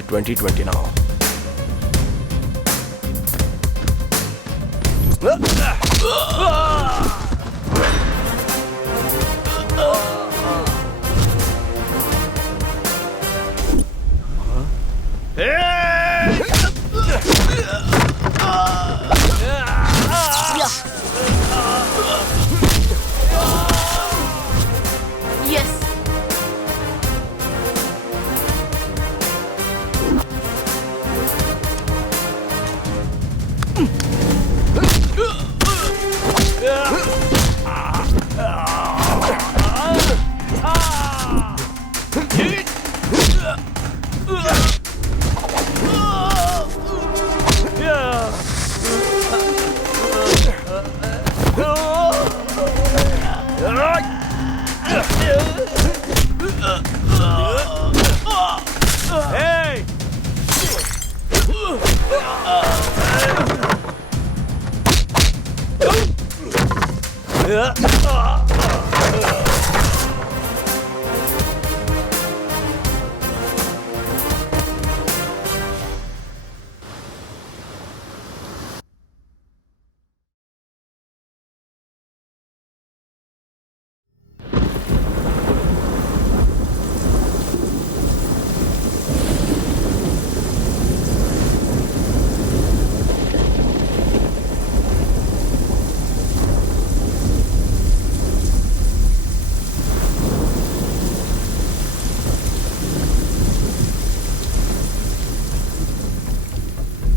year 2020 now. Yes. Hey!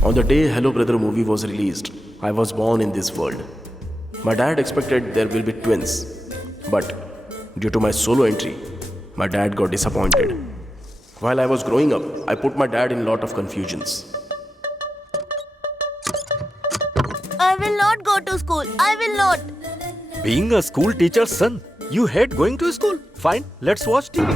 On the day Hello Brother movie was released, I was born in this world. My dad expected there will be twins, but due to my solo entry, my dad got disappointed. While I was growing up, I put my dad in a lot of confusions. I will not go to school. I will not. Being a school teacher's son, you hate going to school. Fine, let's watch TV.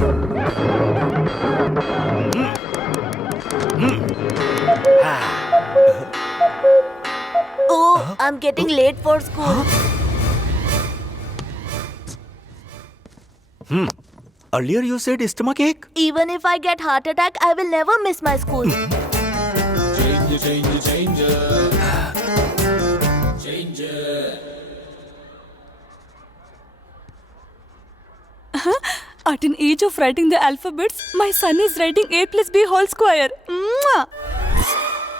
Oh, I'm getting late for school. Earlier you said stomachache. Even if I get heart attack, I will never miss my school. At an age of writing the alphabets, my son is writing A plus B whole square. Mwah!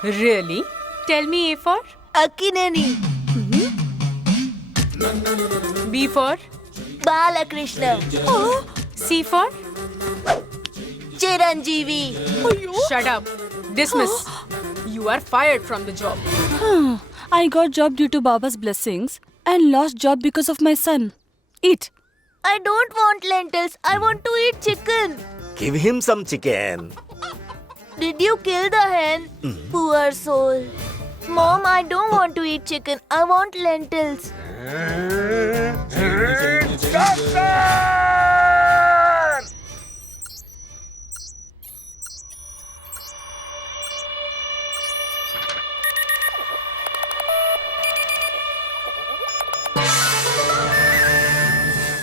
Really? Tell me A for? Akineni. B for? Balakrishna. C for? Chiranjeevi. Shut up. Dismiss. You are fired from the job. I got job due to Baba's blessings and lost job because of my son. Eat. I don't want lentils. I want to eat chicken. Give him some chicken. Did you kill the hen? Poor soul. Mom, I don't want to eat chicken. I want lentils.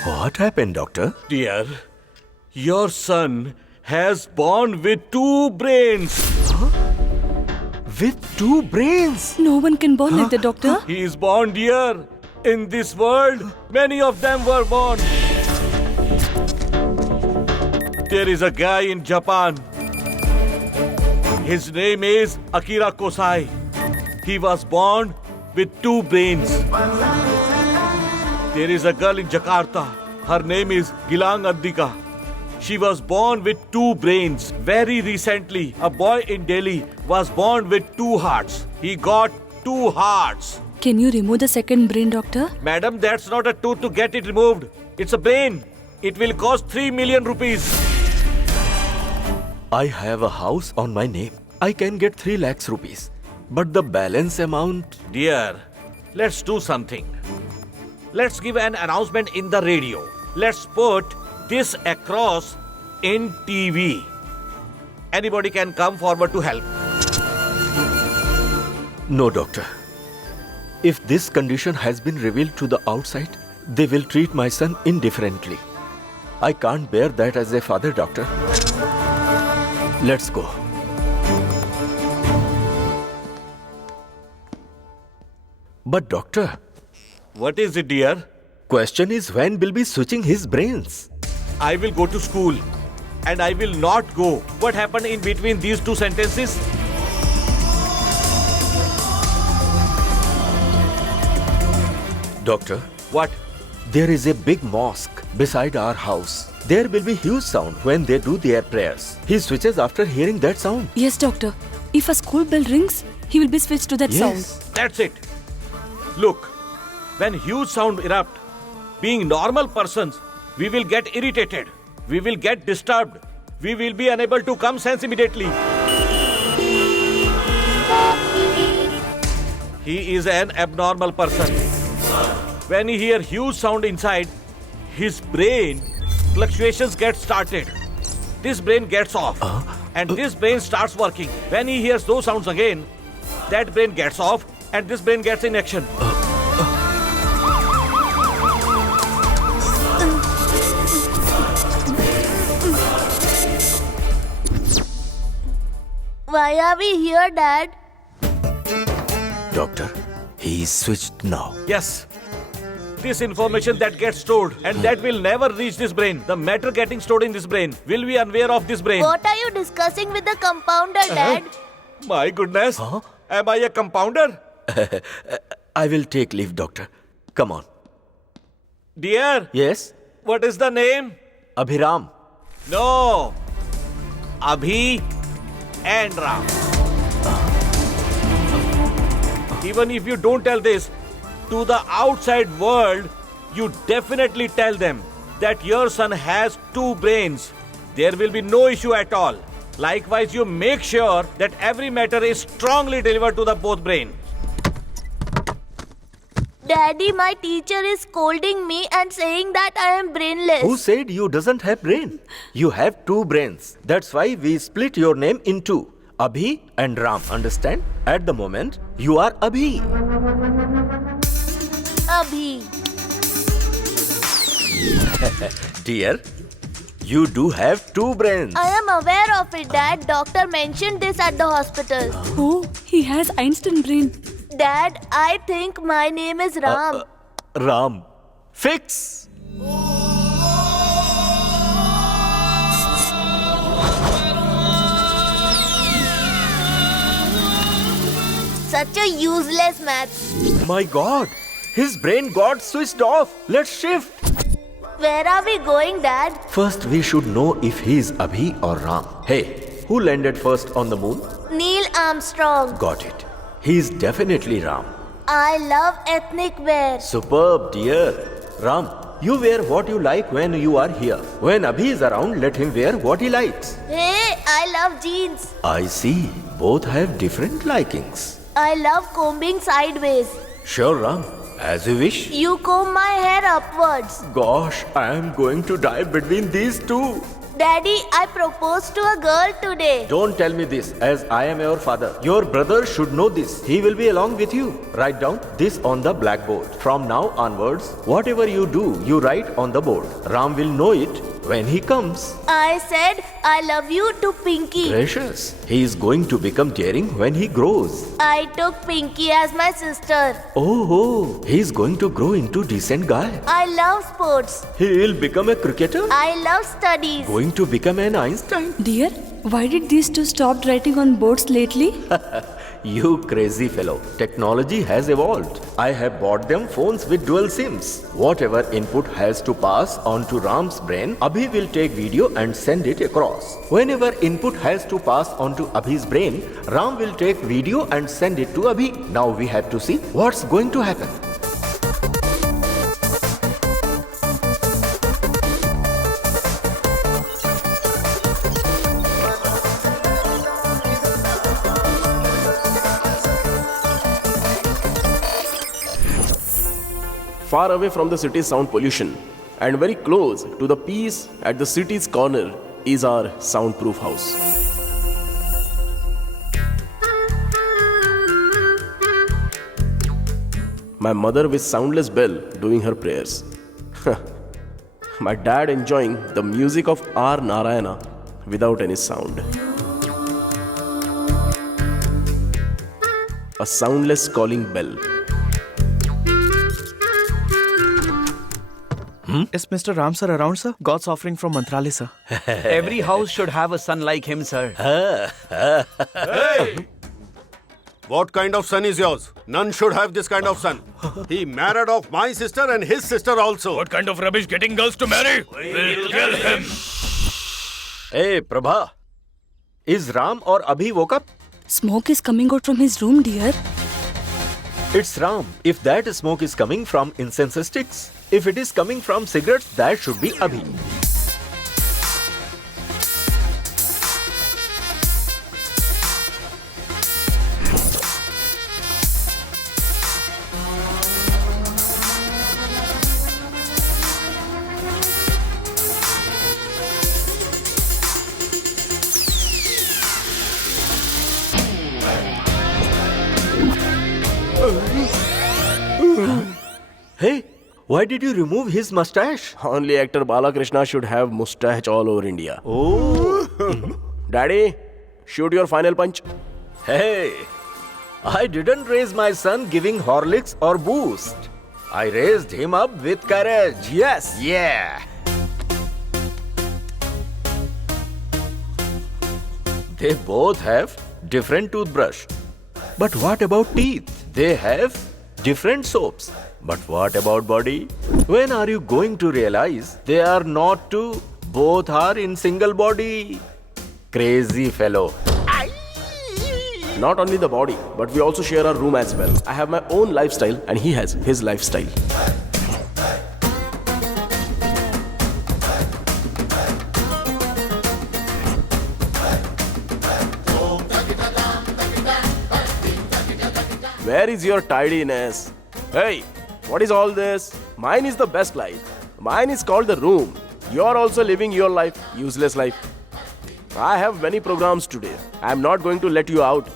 What happened, doctor? Dear, your son has born with two brains. With two brains. No one can born like the doctor. He is born, dear. In this world, many of them were born. There is a guy in Japan. His name is Akira Kosai. He was born with two brains. There is a girl in Jakarta. Her name is Gilang Addika. She was born with two brains. Very recently, a boy in Delhi was born with two hearts. He got two hearts. Can you remove the second brain, doctor? Madam, that's not a tooth to get it removed. It's a brain. It will cost 3 million rupees. I have a house on my name. I can get 3 lakhs rupees. But the balance amount... Dear, let's do something. Let's give an announcement in the radio. Let's put this across in TV. Anybody can come forward to help. No, doctor. If this condition has been revealed to the outside, they will treat my son indifferently. I can't bear that as a father, doctor. Let's go. But doctor, What is it, dear? question is when will be switching his brains? I will go to school and I will not go. What happened in between these two sentences? Doctor, What? there is a big mosque beside our house. There will be huge sound when they do their prayers. He switches after hearing that sound. Yes, doctor. If a school bell rings, he will be switched to that sound. That's it. Look, when huge sound erupt, being normal persons, we will get irritated. We will get disturbed. We will be unable to come sense immediately. He is an abnormal person. When he hear huge sound inside, his brain fluctuations get started. This brain gets off and this brain starts working. When he hears those sounds again, that brain gets off and this brain gets in action. Why are we here, Dad? Doctor, he is switched now. Yes. This information that gets stored and that will never reach this brain. The matter getting stored in this brain will be unaware of this brain. What are you discussing with the compounder, Dad? My goodness. Am I a compounder? I will take leave, doctor. Come on. Dear, Yes? what is the name? Abhiram. No. Abhi and Ram. Even if you don't tell this to the outside world, you definitely tell them that your son has two brains. There will be no issue at all. Likewise, you make sure that every matter is strongly delivered to the both brain. Daddy, my teacher is scolding me and saying that I am brainless. Who said you doesn't have brain? You have two brains. That's why we split your name in two. Abhi and Ram, understand? At the moment, you are Abhi. Abhi. Dear, you do have two brains. I am aware of it, Dad. Doctor mentioned this at the hospital. Oh, he has Einstein brain. Dad, I think my name is Ram. Ram. Fix. Such a useless math. My God, his brain got switched off. Let's shift. Where are we going, Dad? First, we should know if he is Abhi or Ram. Hey, who landed first on the moon? Neil Armstrong. Got it. He is definitely Ram. I love ethnic wear. Superb, dear. Ram, you wear what you like when you are here. When Abhi is around, let him wear what he likes. Hey, I love jeans. I see. Both have different likings. I love combing sideways. Sure, Ram. As you wish. You comb my hair upwards. Gosh, I am going to die between these two. Daddy, I proposed to a girl today. Don't tell me this, as I am your father. Your brother should know this. He will be along with you. Write down this on the blackboard. From now onwards, whatever you do, you write on the board. Ram will know it when he comes. I said I love you to Pinky. Precious. He is going to become daring when he grows. I took Pinky as my sister. Oh, he is going to grow into decent guy. I love sports. He will become a cricketer. I love studies. Going to become an Einstein. Dear, why did these two stop writing on boards lately? You crazy fellow. Technology has evolved. I have bought them phones with dual SIMs. Whatever input has to pass on to Ram's brain, Abhi will take video and send it across. Whenever input has to pass on to Abhi's brain, Ram will take video and send it to Abhi. Now we have to see what's going to happen. Far away from the city's sound pollution and very close to the peace at the city's corner is our soundproof house. My mother with soundless bell doing her prayers. My dad enjoying the music of R. Narayana without any sound. A soundless calling bell. Is Mr. Ram sir around, sir? God's offering from Mantralaya, sir. Every house should have a son like him, sir. What kind of son is yours? None should have this kind of son. He married off my sister and his sister also. What kind of rubbish getting girls to marry? We'll kill him. Hey, Prabha. Is Ram or Abhi woke up? Smoke is coming out from his room, dear. It's Ram. If that smoke is coming from incense sticks, if it is coming from cigarettes, that should be Abhi. Hey, why did you remove his mustache? Only actor Balakrishna should have mustache all over India. Oh. Daddy, shoot your final punch. Hey, I didn't raise my son giving Horlicks or Boost. I raised him up with courage. Yes. Yeah. They both have different toothbrush. But what about teeth? They have different soaps. But what about body? When are you going to realize they are not two? Both are in single body. Crazy fellow. Not only the body, but we also share our room as well. I have my own lifestyle and he has his lifestyle. Where is your tidiness? Hey, what is all this? Mine is the best life. Mine is called the room. You are also living your life, useless life. I have many programs today. I am not going to let you out.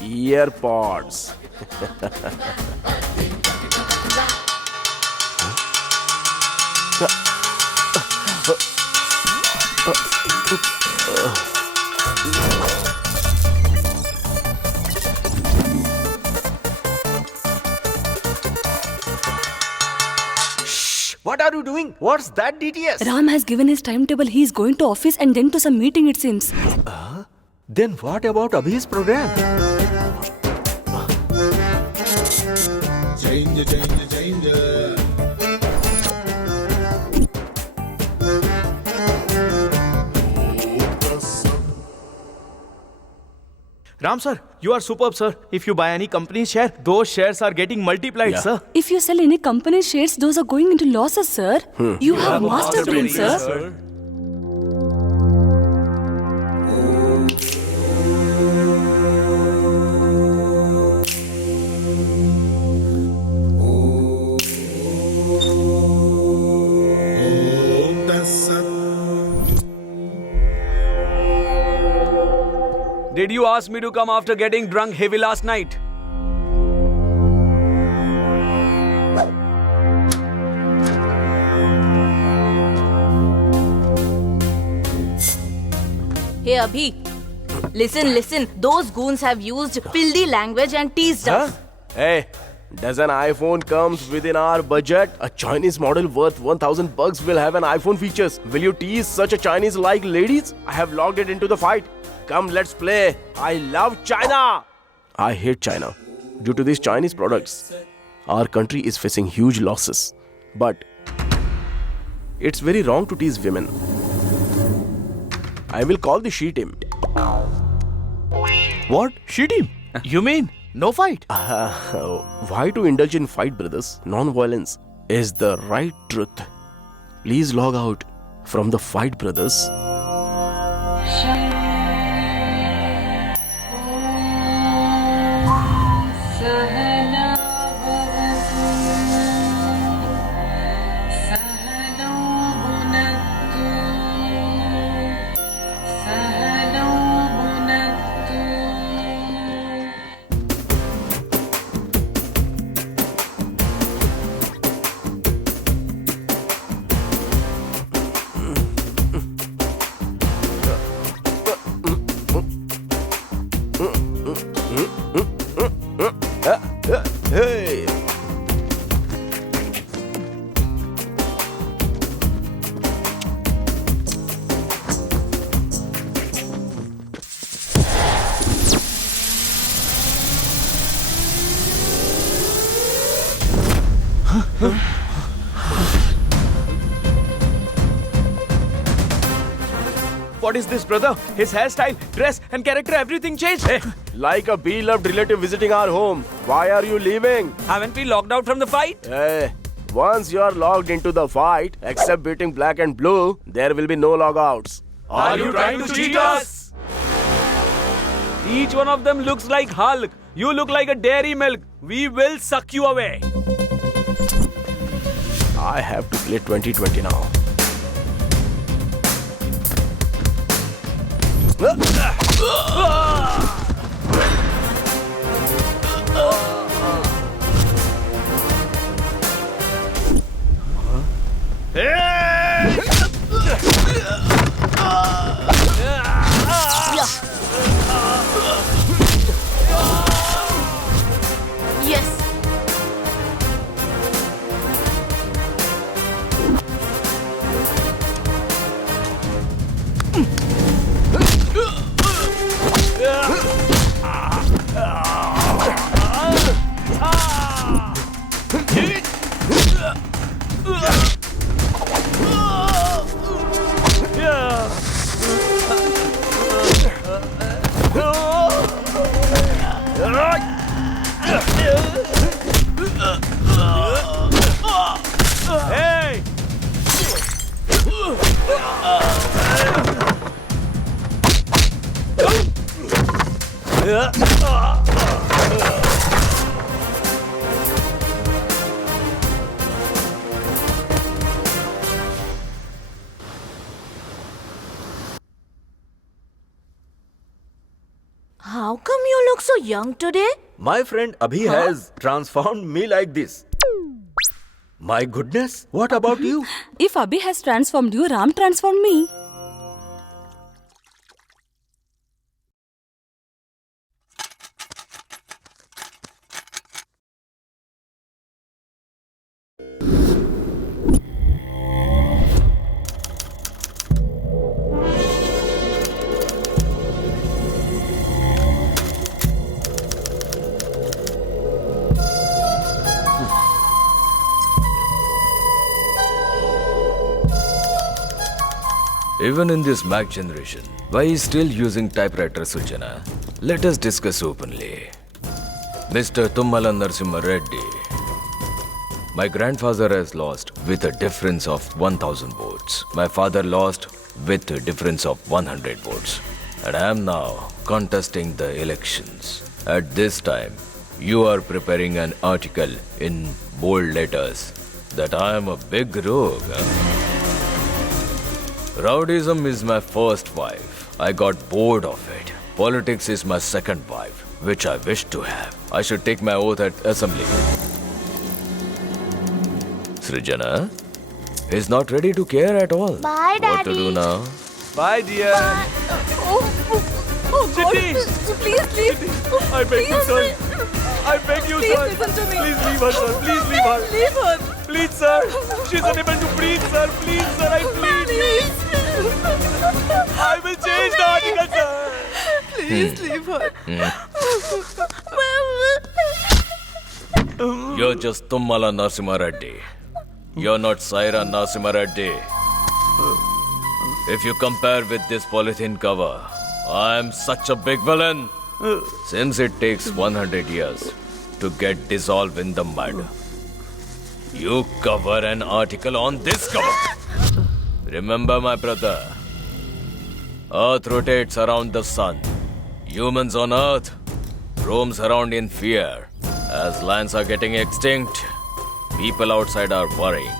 Earpods. What are you doing? What's that DTS? Ram has given his timetable. He is going to office and then to some meeting, it seems. Then what about Abhi's program? Ram sir, you are superb, sir. If you buy any company's share, those shares are getting multiplied, Yeah. sir. If you sell any company shares, those are going into losses, sir. You have master brain, sir. Did you ask me to come after getting drunk heavy last night? Hey, Abhi. Listen. Those goons have used filthy language and teased us. Hey, does an iPhone comes within our budget? A Chinese model worth $1,000 will have an iPhone features. Will you tease such a Chinese like ladies? I have logged it into the fight. Come, let's play. I love China. I hate China. Due to these Chinese products, our country is facing huge losses. But it's very wrong to tease women. I will call the she team. What? She team? You mean no fight? Why to indulge in fight, brothers? Non-violence is the right truth. Please log out from the fight, brothers. What is this, brother? His hairstyle, dress, and character, everything changed. Hey, Like a beloved relative visiting our home. Why are you leaving? Haven't we locked out from the fight? Hey, once you are logged into the fight, except beating black and blue, there will be no logouts. Are you trying to cheat us? Each one of them looks like Hulk. You look like a dairy milk. We will suck you away. I have to play 2020 now. Yes. Hey! How come you look so young today? My friend Abhi has transformed me like this. My goodness, what about you? If Abhi has transformed you, Ram transformed me. Even in this Mac generation, why is still using typewriter, Sujana? Let us discuss openly. Mr. Tummala Narasimha Reddy, my grandfather has lost with a difference of 1000 votes. My father lost with a difference of 100 votes. And I am now contesting the elections. At this time, you are preparing an article in bold letters that I am a big rogue. Rowdyism is my first wife. I got bored of it. Politics is my second wife, which I wish to have. I should take my oath at assembly. Srijana is not ready to care at all. Bye, What to Daddy. do now? Bye, dear. Oh Chitty! God, please leave. I beg you, sir. I beg you, sir. listen to me. Please leave her, sir. Please leave her. Leave her. Please, sir. She's unable to breathe, sir. Please, sir. I plead. Please. I will change the article, sir. Please leave her. You're just Tummala Narasimha Reddy. You're not Saira Narasimha Reddy. If you compare with this polythene cover, I'm such a big villain. Since it takes 100 years to get dissolved in the mud, you cover an article on this cover. Remember, my brother, Earth rotates around the sun. Humans on Earth roams around in fear. As lions are getting extinct, people outside are worrying.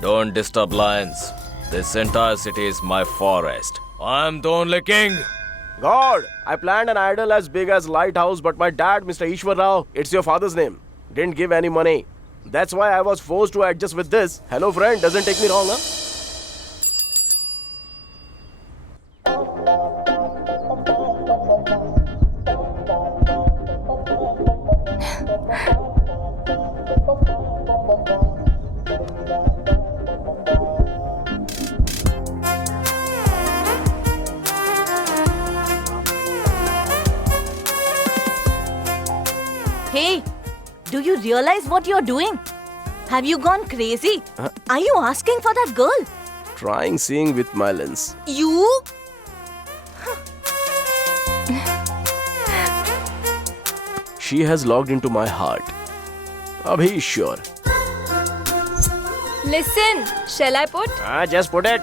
Don't disturb lions. This entire city is my forest. I'm the only king. God, I planned an idol as big as Lighthouse, but my dad, Mr. Ishwar Rao, it's your father's name, didn't give any money. That's why I was forced to adjust with this. Hello, friend, doesn't take me wrong, huh? Hey, do you realize what you're doing? Have you gone crazy? Are you asking for that girl? Trying seeing with my lens. You? She has logged into my heart. Abhi is sure. Listen, shall I put? Just put it.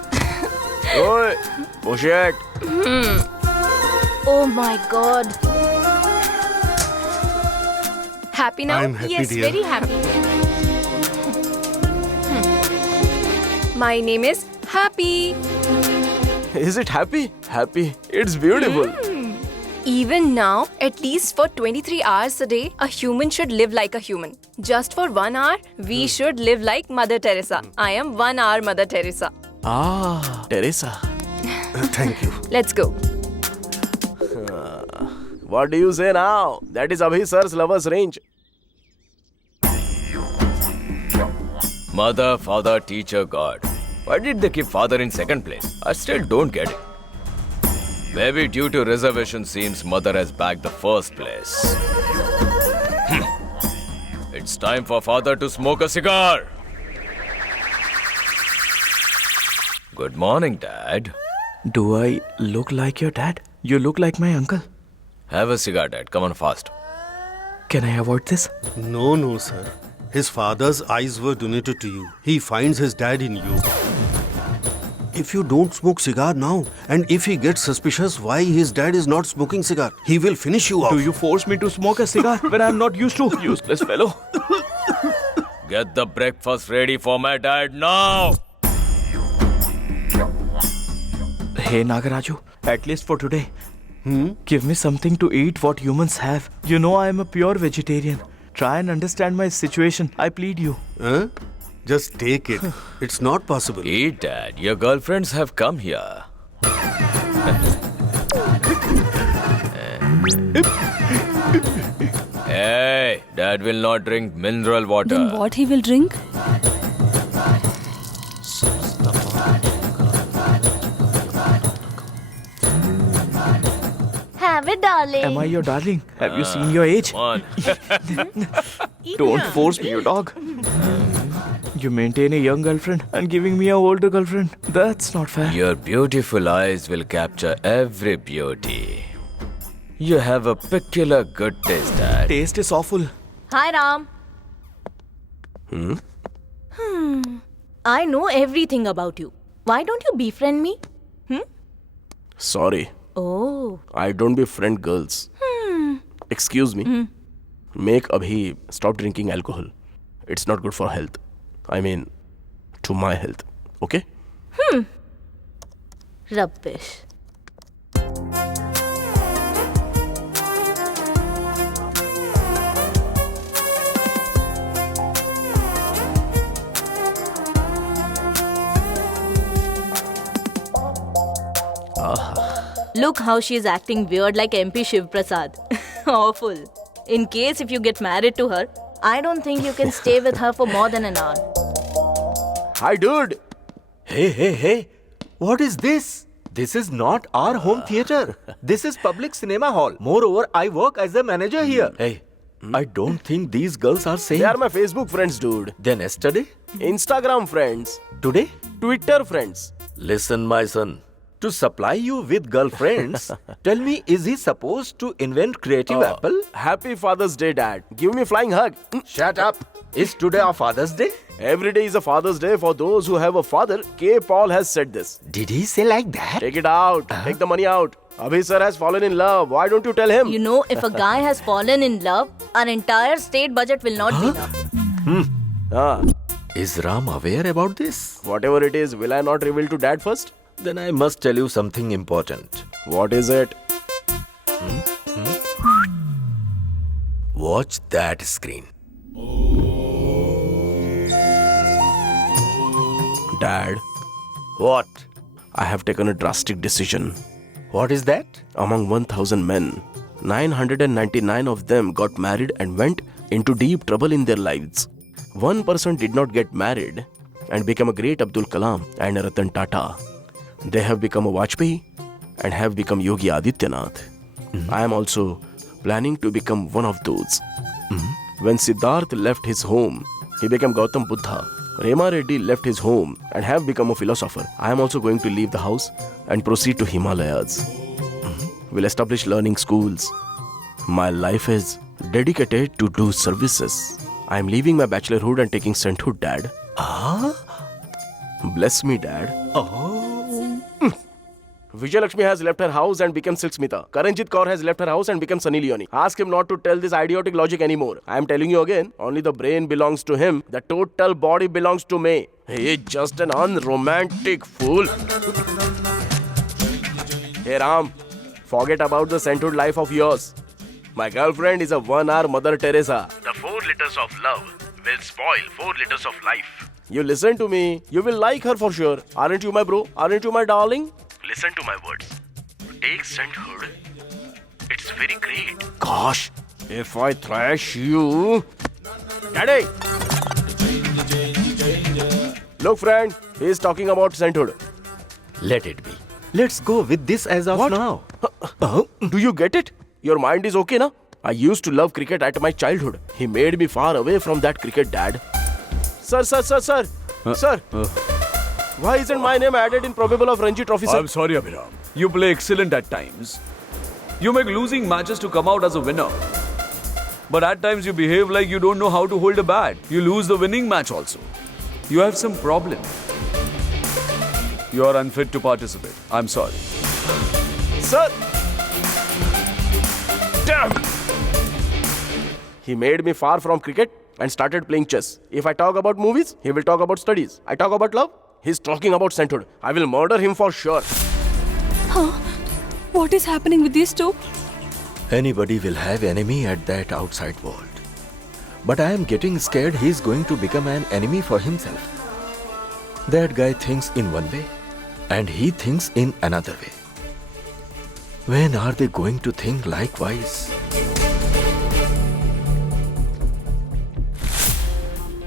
Oi, push it. Oh my God. Happy now? I'm happy, yes, dear. very happy. My name is Happy. Is it happy? Happy. It's beautiful. Even now, at least for 23 hours a day, a human should live like a human. Just for 1 hour, we should live like Mother Teresa. I am 1 hour Mother Teresa. Ah, Teresa. Thank you. Let's go. What do you say now? That is Abhi sir's lover's range. Mother, father, teacher, God. Why did they keep father in second place? I still don't get it. Maybe due to reservation seems mother has bagged the first place. It's time for father to smoke a cigar. Good morning, Dad. Do I look like your dad? You look like my uncle. Have a cigar, Dad. Come on, fast. Can I avoid this? No, sir. His father's eyes were donated to you. He finds his dad in you. If you don't smoke cigar now, and if he gets suspicious why his dad is not smoking cigar, he will finish you off. Do you force me to smoke a cigar when I'm not used to? Useless fellow. Get the breakfast ready for my dad now. Hey Nagaraju, at least for today, give me something to eat what humans have. You know I am a pure vegetarian. Try and understand my situation. I plead you. Huh? Just take it. It's not possible. Eat, Dad. Your girlfriends have come here. Hey, Dad will not drink mineral water. Then what he will drink? Have it, darling. Am I your darling? Have you seen your age? Come on. Don't force me, you dog. You maintain a young girlfriend and giving me an older girlfriend. That's not fair. Your beautiful eyes will capture every beauty. You have a peculiar good taste, Dad. Taste is awful. Hi, Ram. I know everything about you. Why don't you befriend me? Sorry. Oh. I don't befriend girls. Excuse me. Make Abhi stop drinking alcohol. It's not good for health. I mean, to my health. Okay? Rubbish. Look how she's acting weird like MP Shiv Prasad. Awful. In case if you get married to her, I don't think you can stay with her for more than an hour. Hi, dude. Hey. What is this? This is not our home theater. This is public cinema hall. Moreover, I work as a manager here. Hey, I don't think these girls are same. They are my Facebook friends, dude. Then yesterday? Instagram friends. Today? Twitter friends. Listen, my son. To supply you with girlfriends, tell me, is he supposed to invent creative apple? Happy Father's Day, Dad. Give me a flying hug. Shut up. Is today our Father's Day? Every day is a Father's Day for those who have a father. K. Paul has said this. Did he say like that? Take it out. Take the money out. Abhi sir has fallen in love. Why don't you tell him? You know, if a guy has fallen in love, our entire state budget will not be enough. Is Ram aware about this? Whatever it is, will I not reveal to Dad first? Then I must tell you something important. What is it? Watch that screen. Dad, What? I have taken a drastic decision. What is that? Among 1,000 men, 999 of them got married and went into deep trouble in their lives. One person did not get married and became a great Abdul Kalam and a Ratan Tata. They have become a Vajpayee and have become Yogi Adityanath. I am also planning to become one of those. When Siddharth left his home, he became Gautam Buddha. Rema Reddy left his home and have become a philosopher. I am also going to leave the house and proceed to Himalayas. Will establish learning schools. My life is dedicated to do services. I am leaving my bachelorhood and taking sainthood, Dad. Bless me, Dad. Vijay Lakshmi has left her house and become Silk Smita. Karanjit Kaur has left her house and become Sunny Leone. Ask him not to tell this idiotic logic anymore. I am telling you again, only the brain belongs to him. The total body belongs to me. He is just an unromantic fool. Hey Ram, forget about the sainthood life of yours. My girlfriend is a 1-hour Mother Teresa. The 4 liters of love will spoil 4 liters of life. You listen to me. You will like her for sure. Aren't you my bro? Aren't you my darling? Listen to my words. Take sainthood. It's very great. Gosh, if I thrash you... Daddy! Look friend, he is talking about sainthood. Let it be. Let's go with this as of now. Do you get it? Your mind is okay, na? I used to love cricket at my childhood. He made me far away from that cricket, Dad. Sir. Sir. Why isn't my name added in probable of Ranji Trophy, sir? I'm sorry, Abhiram. You play excellent at times. You make losing matches to come out as a winner. But at times you behave like you don't know how to hold a bat. You lose the winning match also. You have some problem. You are unfit to participate. I'm sorry. Sir! Damn! He made me far from cricket and started playing chess. If I talk about movies, he will talk about studies. I talk about love, he's talking about sainthood. I will murder him for sure. Huh? What is happening with these two? Anybody will have enemy at that outside world. But I am getting scared he's going to become an enemy for himself. That guy thinks in one way and he thinks in another way. When are they going to think likewise?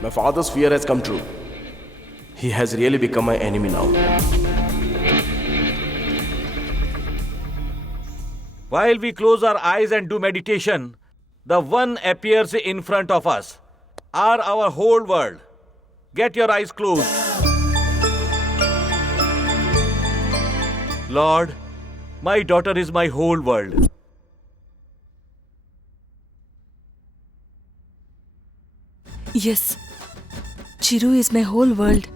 My father's fear has come true. He has really become my enemy now. While we close our eyes and do meditation, the one appears in front of us, are our whole world. Get your eyes closed. Lord, my daughter is my whole world. Yes. Chiru is my whole world.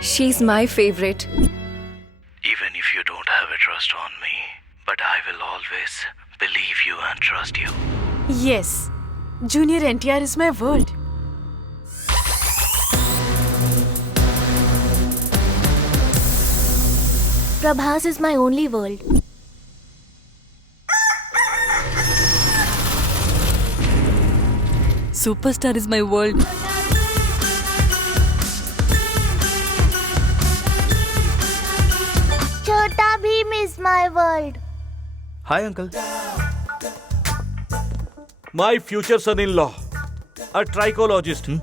She's my favorite. Even if you don't have a trust on me, but I will always believe you and trust you. Yes, Junior NTR is my world. Prabhas is my only world. Superstar is my world. Chota Bheem is my world. Hi, uncle. My future son-in-law, a trichologist.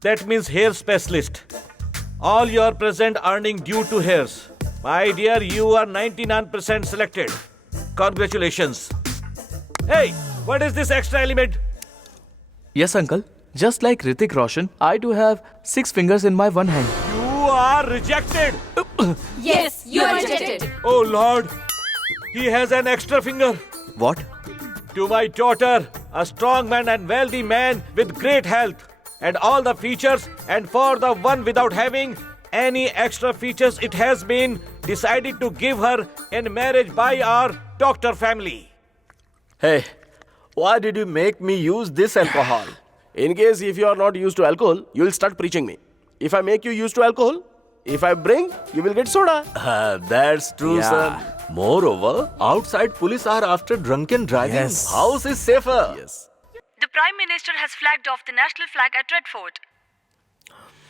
That means hair specialist. All your present earning due to hairs. My dear, you are 99% selected. Congratulations. Hey, what is this extra element? Yes, uncle. Just like Hrithik Roshan, I too have 6 fingers in my one hand. You are rejected. Yes, you are rejected. Oh Lord, he has an extra finger. What? To my daughter, a strong man and wealthy man with great health and all the features, and for the one without having any extra features, it has been decided to give her in marriage by our doctor family. Hey, why did you make me use this alcohol? In case if you are not used to alcohol, you will start preaching me. If I make you used to alcohol, if I bring, you will get soda. That's true, Yeah. son. Moreover, outside police are after drunken driving. Yes. House is safer. Yes. The Prime Minister has flagged off the national flag at Red Fort.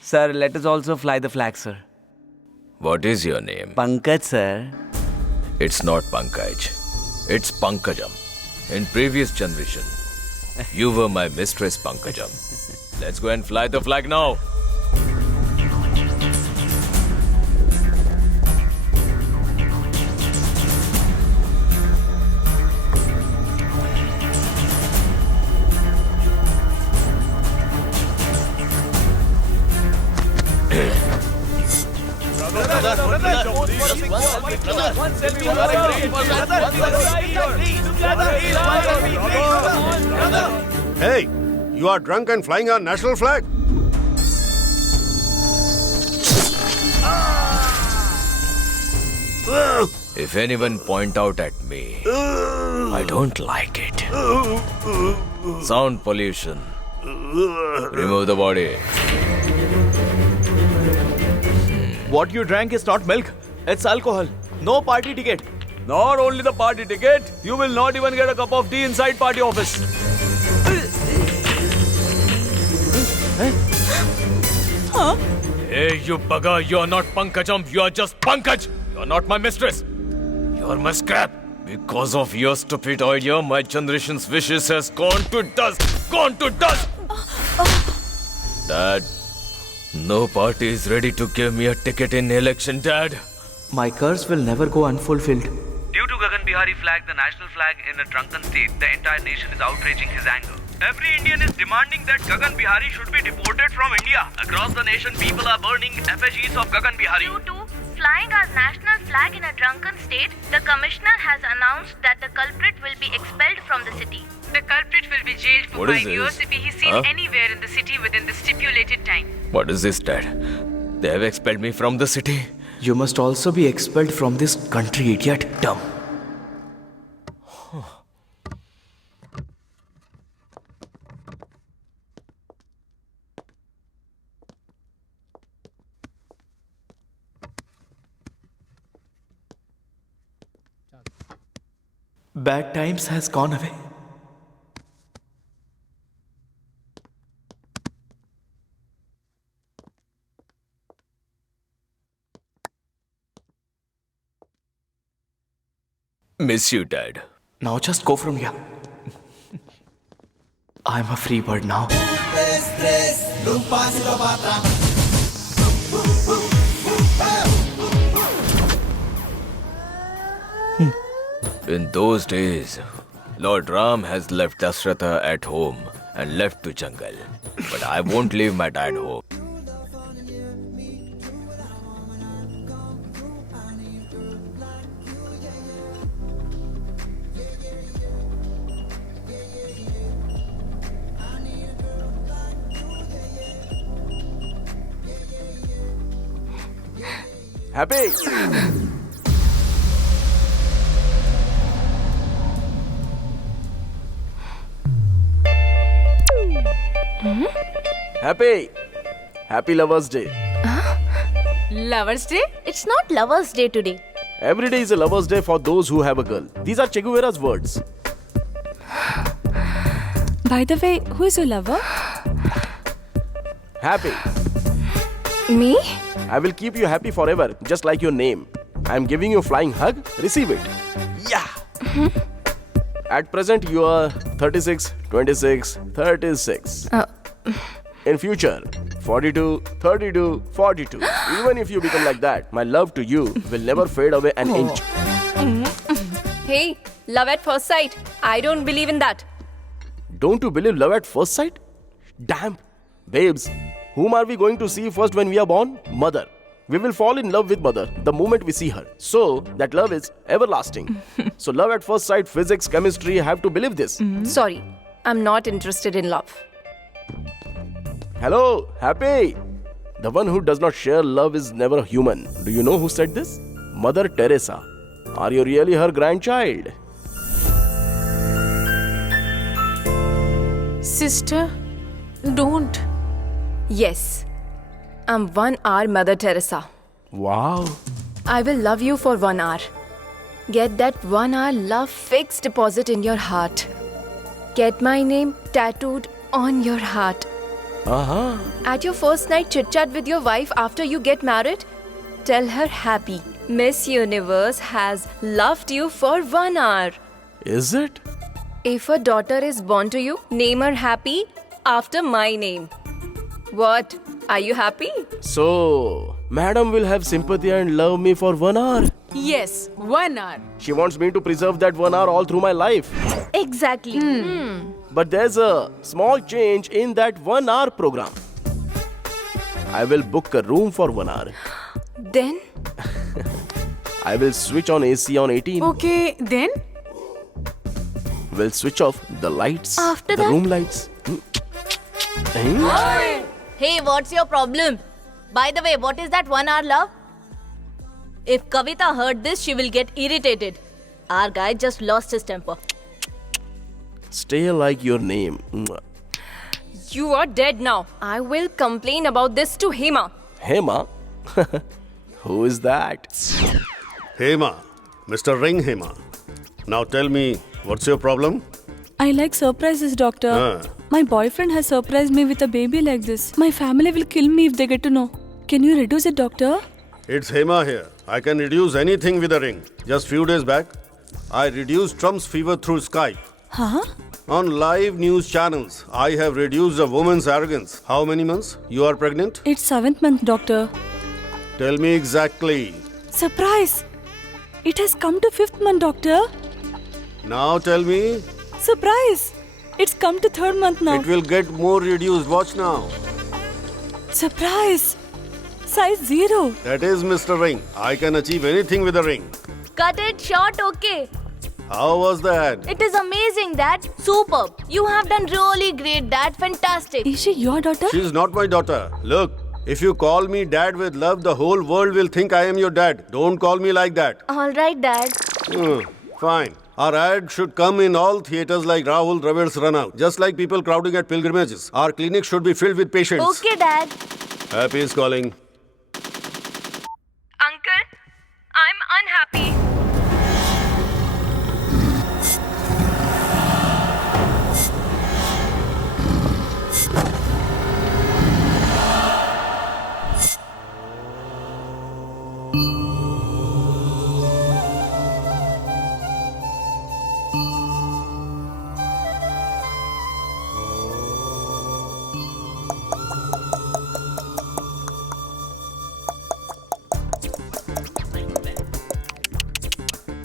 Sir, let us also fly the flag, sir. What is your name? Pankaj, sir. It's not Pankaj. It's Pankajam. In previous generation, you were my mistress, Pankajam. Let's go and fly the flag now. Hey, you are drunk and flying our national flag. If anyone point out at me, I don't like it. Sound pollution. Remove the body. What you drank is not milk, it's alcohol. No party ticket. Not only the party ticket, you will not even get a cup of tea inside party office. Hey, you bugger, you are not Pankajam, you are just Pankaj. You are not my mistress. You are my scrap. Because of your stupid idea, my generation's wishes has gone to dust. Gone to dust. Dad, no party is ready to give me a ticket in election, Dad. My curse will never go unfulfilled. Due to Gagan Bihari flag the national flag in a drunken state, the entire nation is outraging his anger. Every Indian is demanding that Gagan Bihari should be deported from India. Across the nation, people are burning effigies of Gagan Bihari. Due to flying our national flag in a drunken state, the commissioner has announced that the culprit will be expelled from the city. The culprit will be jailed for What is 5 years this? if he is seen Huh? anywhere in the city within the stipulated time. What is this, Dad? They have expelled me from the city. You must also be expelled from this country, idiot. Dumb. Bad times has gone away. Miss you, Dad. Now just go from here. I'm a free bird now. In those days, Lord Ram has left Dashratha at home and left to jungle. But I won't leave my dad home. Happy? Happy? Happy Lovers Day. Lover's Day? It's not Lovers' Day today. Every day is a Lovers Day for those who have a girl. These are Che Guevara's words. By the way, who is your lover? Happy. Me? I will keep you happy forever, just like your name. I am giving you a flying hug. Receive it. Yeah. At present, you are 36, 26, 36. In future, 42, 32, 42. Even if you become like that, my love to you will never fade away an inch. Hey, love at first sight. I don't believe in that. Don't you believe love at first sight? Damn. Babes, whom are we going to see first when we are born? Mother. We will fall in love with mother the moment we see her. So, that love is everlasting. So, love at first sight, physics, chemistry, have to believe this. Sorry, I'm not interested in love. Hello, Happy. The one who does not share love is never human. Do you know who said this? Mother Teresa. Are you really her grandchild? Sister, don't. Yes, I'm 1 hour Mother Teresa. Wow. I will love you for 1 hour. Get that 1 hour love fixed deposit in your heart. Get my name tattooed on your heart. Uh-huh. At your first night chit chat with your wife after you get married, tell her happy. Miss Universe has loved you for 1 hour. Is it? If a daughter is born to you, name her Happy after my name. What? Are you happy? So, madam will have sympathy and love me for 1 hour. Yes, 1 hour. She wants me to preserve that 1 hour all through my life. Exactly. But there's a small change in that 1 hour program. I will book a room for 1 hour. Then? I will switch on AC on 18. Okay, then? We'll switch off the lights. After the that? room lights. Hey, what's your problem? By the way, what is that 1 hour love? If Kavita heard this, she will get irritated. Our guy just lost his temper. Stay like your name. You are dead now. I will complain about this to Hema. Hema? Who is that? Hema, Mr. Ring Hema. Now tell me, what's your problem? I like surprises, doctor. My boyfriend has surprised me with a baby like this. My family will kill me if they get to know. Can you reduce it, doctor? It's Hema here. I can reduce anything with a ring. Just few days back, I reduced Trump's fever through Skype. Huh? On live news channels, I have reduced a woman's arrogance. How many months you are pregnant? It's 7th month, doctor. Tell me exactly. Surprise! It has come to 5th month, doctor. Now tell me. Surprise! It's come to 3rd month now. It will get more reduced. Watch now. Surprise! Size 0. That is Mr. Ring. I can achieve anything with a ring. Cut it short, okay? How was that? It is amazing, Dad. Superb. You have done really great, Dad. Fantastic. Is she your daughter? She's not my daughter. Look, if you call me dad with love, the whole world will think I am your dad. Don't call me like that. All right, Dad. Fine. Our ad should come in all theatres like Rahul Dravid's Run Out. Just like people crowding at pilgrimages. Our clinic should be filled with patients. Okay, Dad. Happy is calling. Uncle, I'm unhappy.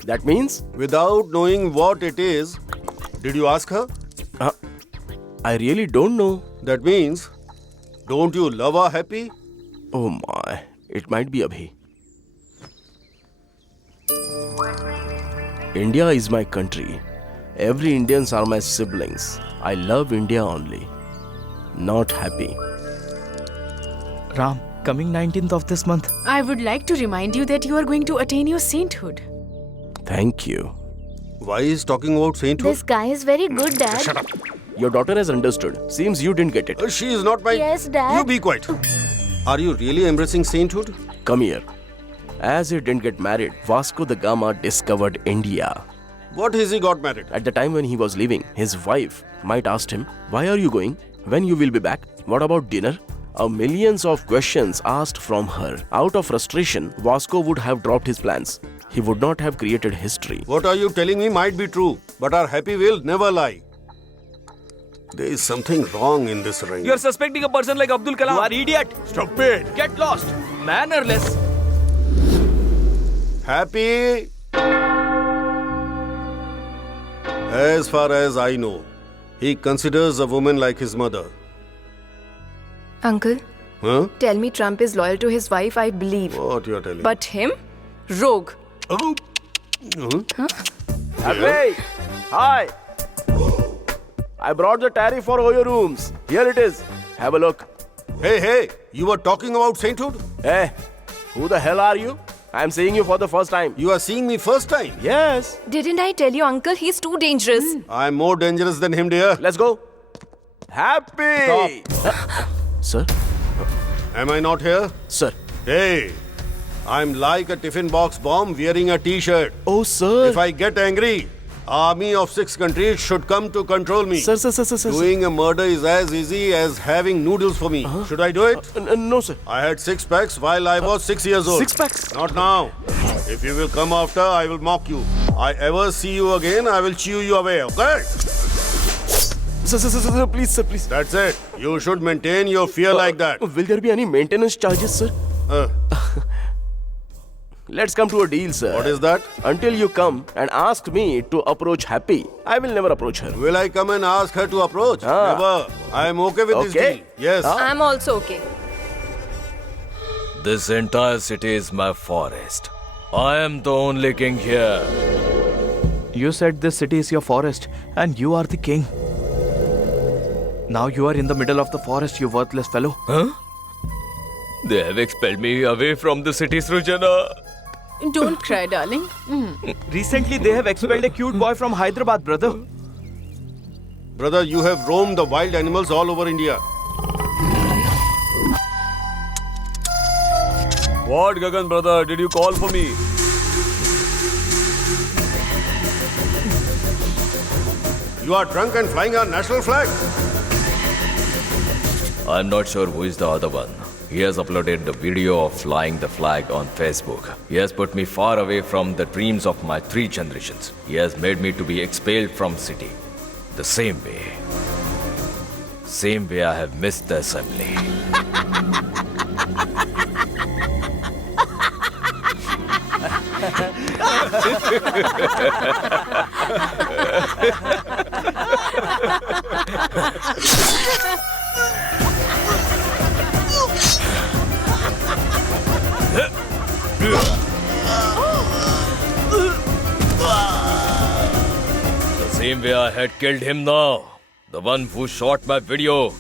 That means? Without knowing what it is, did you ask her? I really don't know. That means, don't you love her happy? Oh my, it might be Abhi. India is my country. Every Indians are my siblings. I love India only. Not happy. Ram, coming 19th of this month. I would like to remind you that you are going to attain your sainthood. Thank you. Why is talking about sainthood? This guy is very good, Dad. Shut up. Your daughter has understood. Seems you didn't get it. She is not my... Yes, Dad. You be quiet. Are you really embracing sainthood? Come here. As he didn't get married, Vasco da Gama discovered India. What has he got married? At the time when he was leaving, his wife might asked him, "Why are you going? When you will be back? What about dinner?" Millions of questions asked from her. Out of frustration, Vasco would have dropped his plans. He would not have created history. What are you telling me might be true, but our happy will never lie. There is something wrong in this ring. You're suspecting a person like Abdul Kalam. You are idiot. Stop it. Get lost. Mannerless. Happy. As far as I know, he considers a woman like his mother. Uncle, Huh? tell me Trump is loyal to his wife, I believe. What you are telling? But him? Rogue. Oh. Hey! Hi! I brought the tariff for Oyo rooms. Here it is. Have a look. Hey, you were talking about sainthood? Hey, who the hell are you? I am seeing you for the first time. You are seeing me first time? Yes. Didn't I tell you, Uncle? He's too dangerous. I am more dangerous than him, dear. Let's go. Happy! Sir? Am I not here? Sir. Hey, I'm like a tiffin box bomb wearing a t-shirt. Oh, sir. If I get angry, army of 6 countries should come to control me. Sir. Doing a murder is as easy as having noodles for me. Should I do it? No, sir. I had 6 packs while I was 6 years old. 6 packs? Not now. If you will come after, I will mock you. I ever see you again, I will chew you away, okay? Sir, please, sir, please. That's it. You should maintain your fear like that. Will there be any maintenance charges, sir? Let's come to a deal, sir. What is that? Until you come and ask me to approach Happy, I will never approach her. Will I come and ask her to approach? Never. I am okay with this deal. Yes. I'm also okay. This entire city is my forest. I am the only king here. You said this city is your forest and you are the king. Now you are in the middle of the forest, you worthless fellow. Huh? They have expelled me away from the city, Srujana. Don't cry, darling. Recently they have expelled a cute boy from Hyderabad, brother. Brother, you have roamed the wild animals all over India. What, Gagan brother? Did you call for me? You are drunk and flying our national flag. I'm not sure who is the other one. He has uploaded the video of flying the flag on Facebook. He has put me far away from the dreams of my 3 generations. He has made me to be expelled from city. The same way. Same way I have missed the assembly. The same way I had killed him now. The one who shot my video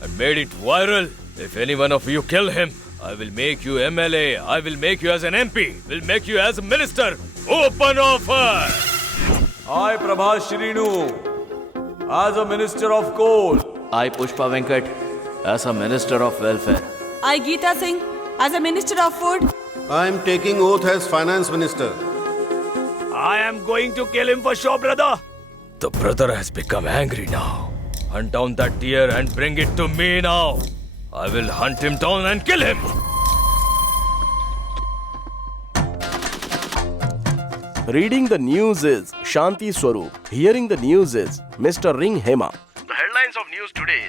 and made it viral. If any one of you kill him, I will make you MLA. I will make you as an MP. Will make you as a minister. Open offer. I, Prabhas Shrinu, as a minister of coal. I, Pushpa Venkat, as a minister of welfare. I, Geeta Singh, as a minister of food. I am taking oath as finance minister. I am going to kill him for sure, brother. The brother has become angry now. Hunt down that deer and bring it to me now. I will hunt him down and kill him. Reading the news is Shanti Swaroop. Hearing the news is Mr. Ring Hema. The headlines of news today.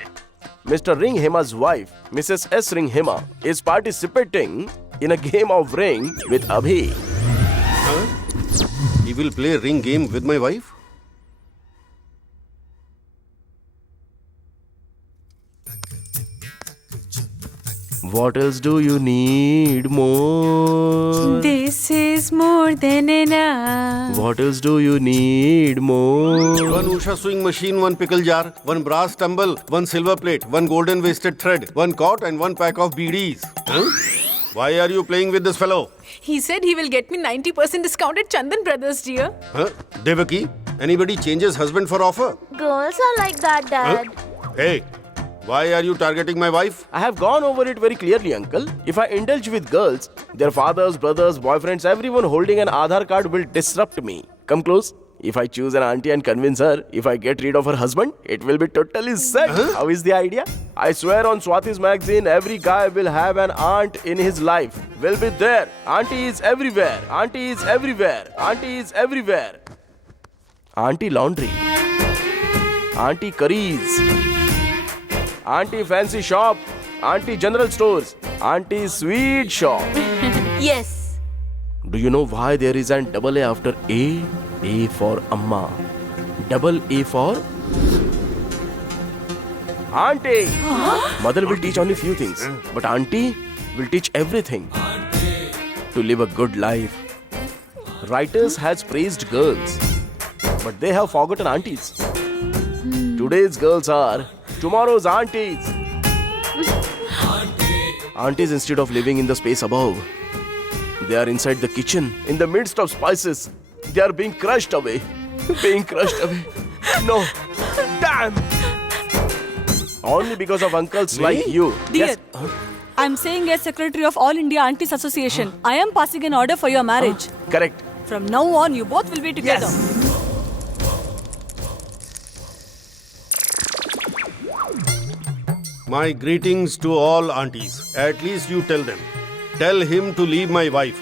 Mr. Ring Hema's wife, Mrs. S. Ring Hema, is participating in a game of ring with Abhi. Huh? He will play ring game with my wife? What else do you need more? This is more than enough. What else do you need more? One Usha swing machine, one pickle jar, one brass tumble, one silver plate, one golden wasted thread, one cot and one pack of BDs. Huh? Why are you playing with this fellow? He said he will get me 90% discount at Chandan Brothers, dear. Huh? Devaki, anybody changes husband for offer? Girls are like that, Dad. Huh? Hey, why are you targeting my wife? I have gone over it very clearly, uncle. If I indulge with girls, their fathers, brothers, boyfriends, everyone holding an Aadhaar card will disrupt me. Come close. If I choose an auntie and convince her, if I get rid of her husband, it will be totally set. How is the idea? I swear on Swati's magazine, every guy will have an aunt in his life. Will be there. Auntie is everywhere. Auntie is everywhere. Auntie is everywhere. Auntie laundry. Auntie curries. Auntie fancy shop. Auntie general stores. Auntie sweet shop. Yes. Do you know why there is an double A after A? A for Amma. Double A for Auntie. Mother will teach only few things, but Auntie will teach everything. To live a good life. Writers has praised girls, but they have forgotten aunties. Today's girls are tomorrow's aunties. Aunties, instead of living in the space above, they are inside the kitchen, in the midst of spices. They are being crushed away. Being crushed away. No. Damn. Only because of uncles like you. Dear, Yes. I'm saying as Secretary of All India Aunties Association, I am passing an order for your marriage. Correct. From now on, you both will be together. My greetings to all aunties. At least you tell them. Tell him to leave my wife.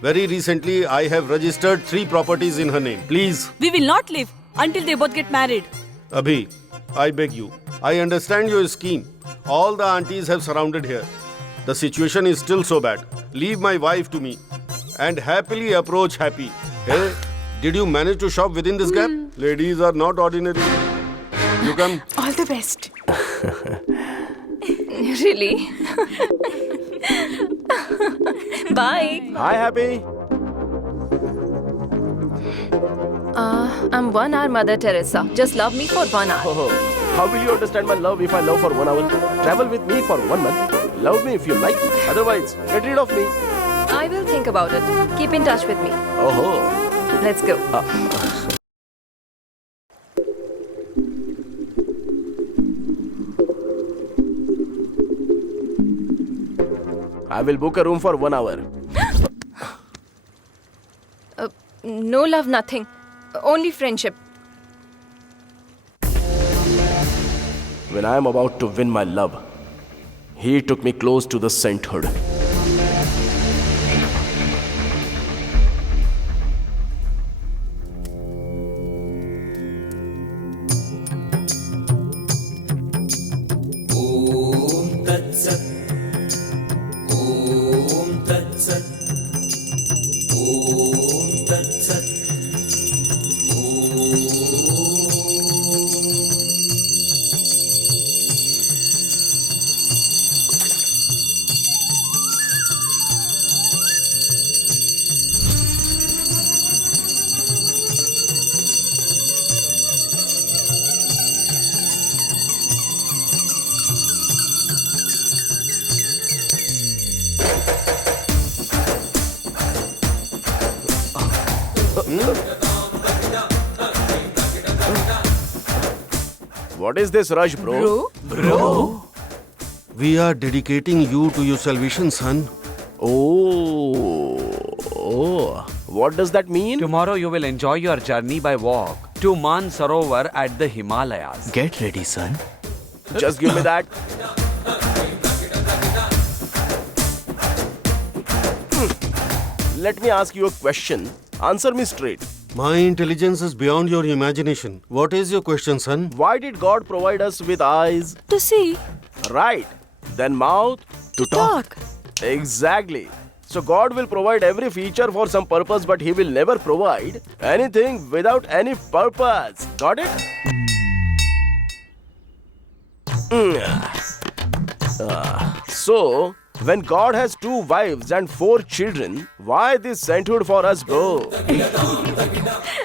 Very recently, I have registered 3 properties in her name. Please. We will not leave until they both get married. Abhi, I beg you. I understand your scheme. All the aunties have surrounded here. The situation is still so bad. Leave my wife to me and happily approach Happy. Hey, did you manage to shop within this gap? Ladies are not ordinary. You come. All the best. Really? Bye. Hi, Happy. I'm 1 hour Mother Teresa. Just love me for 1 hour. Oh, how will you understand my love if I love for 1 hour? Travel with me for 1 month. Love me if you like. Otherwise, get rid of me. I will think about it. Keep in touch with me. Oh. Let's go. I will book a room for 1 hour. No love, nothing. Only friendship. When I am about to win my love, he took me close to the sainthood. What is this rush, bro? Bro? We are dedicating you to your salvation, son. Oh. What does that mean? Tomorrow you will enjoy your journey by walk to Mansarovar at the Himalayas. Get ready, son. Just give me that. Let me ask you a question. Answer me straight. My intelligence is beyond your imagination. What is your question, son? Why did God provide us with eyes? To see. Right. Then mouth to talk. Exactly. So God will provide every feature for some purpose, but He will never provide anything without any purpose. Got it? So, when God has 2 wives and 4 children, why this sainthood for us, bro?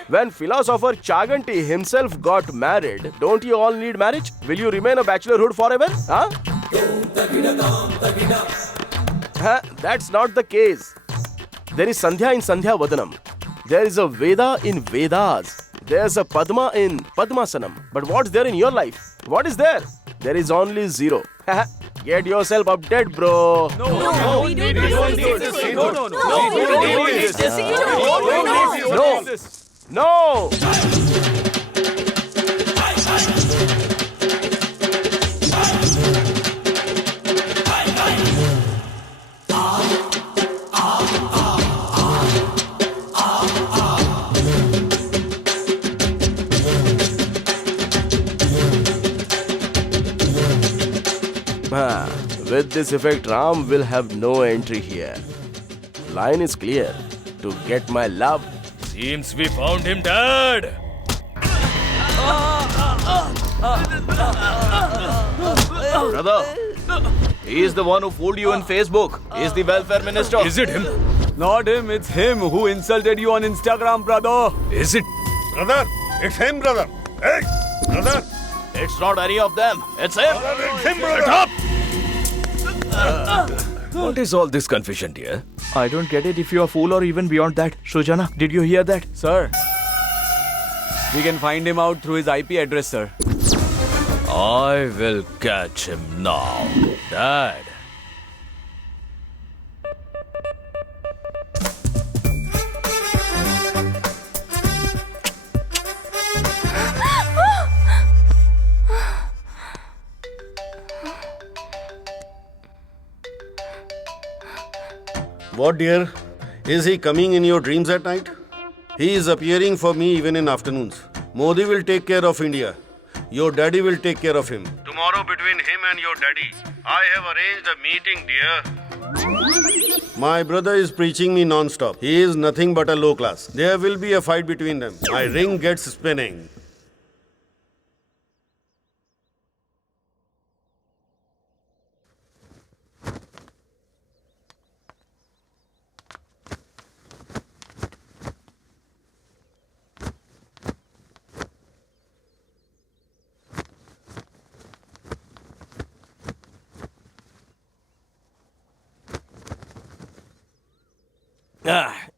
When philosopher Chaganty himself got married, don't you all need marriage? Will you remain a bachelorhood forever? Huh? That's not the case. There is Sandhya in Sandhya Vadanam. There is a Veda in Vedas. There's a Padma in Padmasanam. But what's there in your life? What is there? There is only 0. Get yourself updated, bro. No, we don't need this. No. With this effect, Ram will have no entry here. Line is clear. To get my love. Seems we found him dead. Brother, he is the one who fooled you on Facebook. He is the welfare minister. Is it him? Not him, it's him who insulted you on Instagram, brother. Is it? Brother, it's him, brother. Hey, brother. It's not any of them. It's him. It's him, brother. Shut up! What is all this confusion, dear? I don't get it if you are a fool or even beyond that. Sujana, did you hear that? Sir, we can find him out through his IP address, sir. I will catch him now. Dad. What, dear? Is he coming in your dreams at night? He is appearing for me even in afternoons. Modi will take care of India. Your daddy will take care of him. Tomorrow between him and your daddy, I have arranged a meeting, dear. My brother is preaching me non-stop. He is nothing but a low class. There will be a fight between them. My ring gets spinning.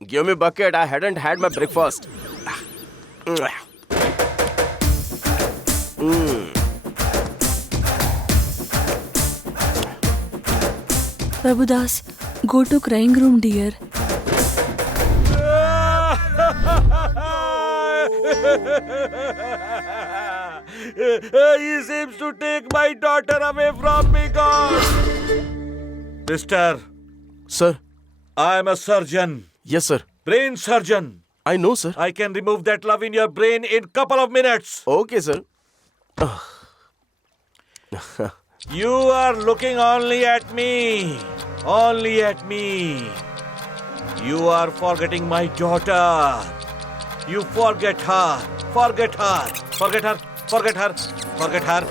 Give me bucket. I hadn't had my breakfast. Prabhudas, go to crying room, dear. He seems to take my daughter away from me, God. Mister, Sir. I am a surgeon. Yes, sir. Brain surgeon. I know, sir. I can remove that love in your brain in couple of minutes. Okay, sir. You are looking only at me. Only at me. You are forgetting my daughter. You forget her. Forget her. Forget her. Forget her. Forget her.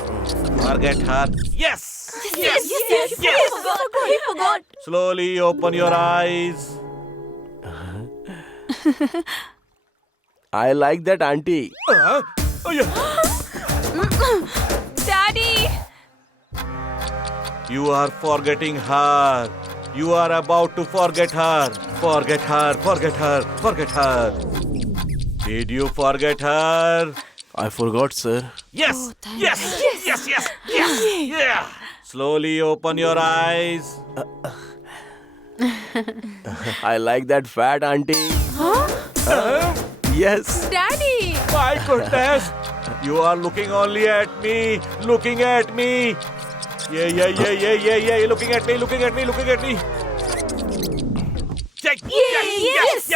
Forget her. Yes! Yes. He forgot. Slowly open your eyes. I like that auntie. Oh, yeah. Daddy! You are forgetting her. You are about to forget her. Forget her. Forget her. Forget her. Did you forget her? I forgot, sir. Yes. Yes. Yes. Yes. Yes. Yeah. Slowly open your eyes. I like that fat auntie. Yes. Daddy! My goodness. You are looking only at me. Looking at me. Yeah. Looking at me. Looking at me. Looking at me. Yes.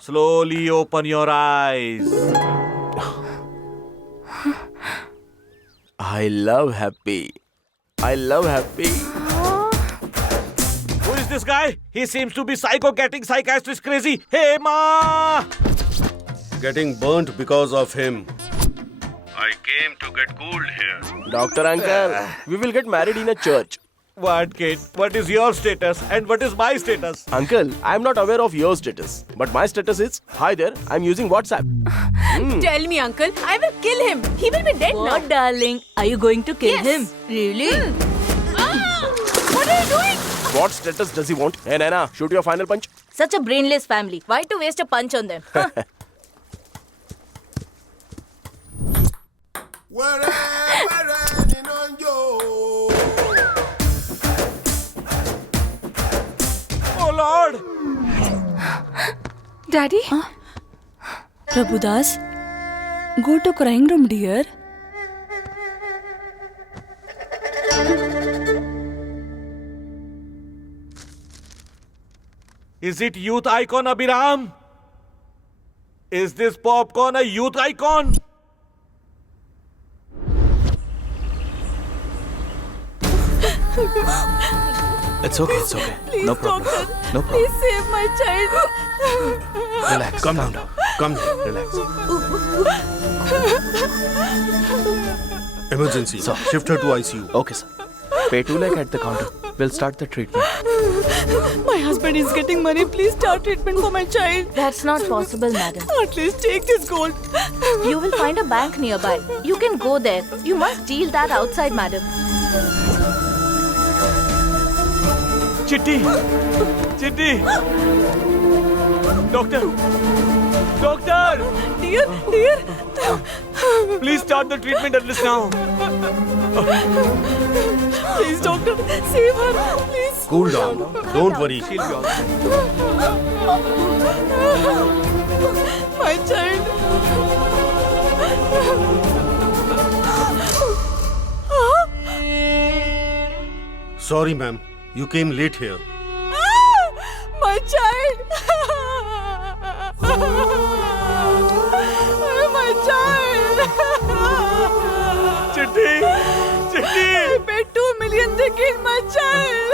Slowly open your eyes. I love Happy. I love Happy. Who is this guy? He seems to be psycho, getting psychiatrist crazy. Hey, ma! Getting burnt because of him. I came to get cooled here. Doctor uncle, we will get married in a church. What, kid? What is your status and what is my status? Uncle, I am not aware of your status. But my status is, hi there, I am using WhatsApp. Tell me, uncle. I will kill him. He will be dead What, now. darling? Are you going to kill Yes. him? Really? What are you doing? What status does he want? Hey, Naina, shoot your final punch. Such a brainless family. Why to waste a punch on them? Huh? Oh, Lord! Daddy? Prabhudas, go to crying room, dear. Is it youth icon Abhiram? Is this popcorn a youth icon? It's okay. Please, No problem. doctor. No problem. Please save my child. Relax. Come down. Come down. Relax. Emergency. Sir. Shift her to ICU. Okay, sir. Pay 2 lakh at the counter. We'll start the treatment. My husband is getting money. Please start treatment for my child. That's not possible, madam. At least take this gold. You will find a bank nearby. You can go there. You must deal that outside, madam. Chitti! Chitti! Doctor! Doctor! Dear. Please start the treatment at least now. Please, doctor. Save her. Please. Cool down. Don't worry. My child. Sorry, ma'am. You came late here. My child. My child. Chitti! Chitti! I paid 2 million to kill my child.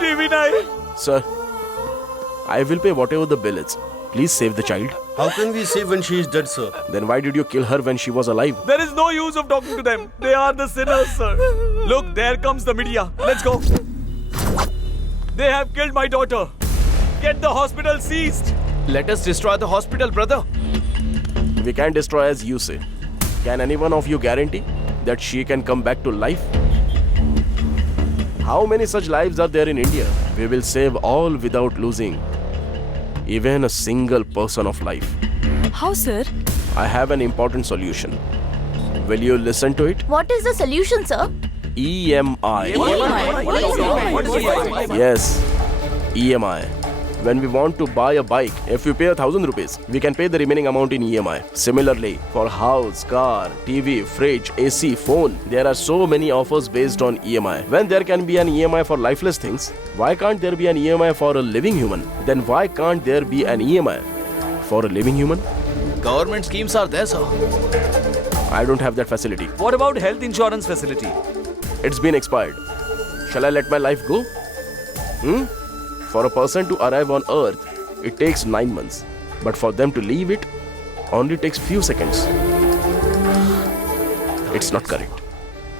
TV9! Sir, I will pay whatever the bill is. Please save the child. How can we save when she is dead, sir? Then why did you kill her when she was alive? There is no use of talking to them. They are the sinners, sir. Look, there comes the media. Let's go. They have killed my daughter. Get the hospital seized. Let us destroy the hospital, brother. We can destroy as you say. Can any one of you guarantee? that she can come back to life? How many such lives are there in India? We will save all without losing even a single person of life. How, sir? I have an important solution. Will you listen to it? What is the solution, sir? EMI. What is it? Yes, EMI. When we want to buy a bike, if we pay 1,000 rupees, we can pay the remaining amount in EMI. Similarly, for house, car, TV, fridge, AC, phone, there are so many offers based on EMI. When there can be an EMI for lifeless things, why can't there be an EMI for a living human? Then why can't there be an EMI for a living human? Government schemes are there, sir. I don't have that facility. What about health insurance facility? It's been expired. Shall I let my life go? For a person to arrive on Earth, it takes 9 months. But for them to leave it, only takes few seconds. It's not correct.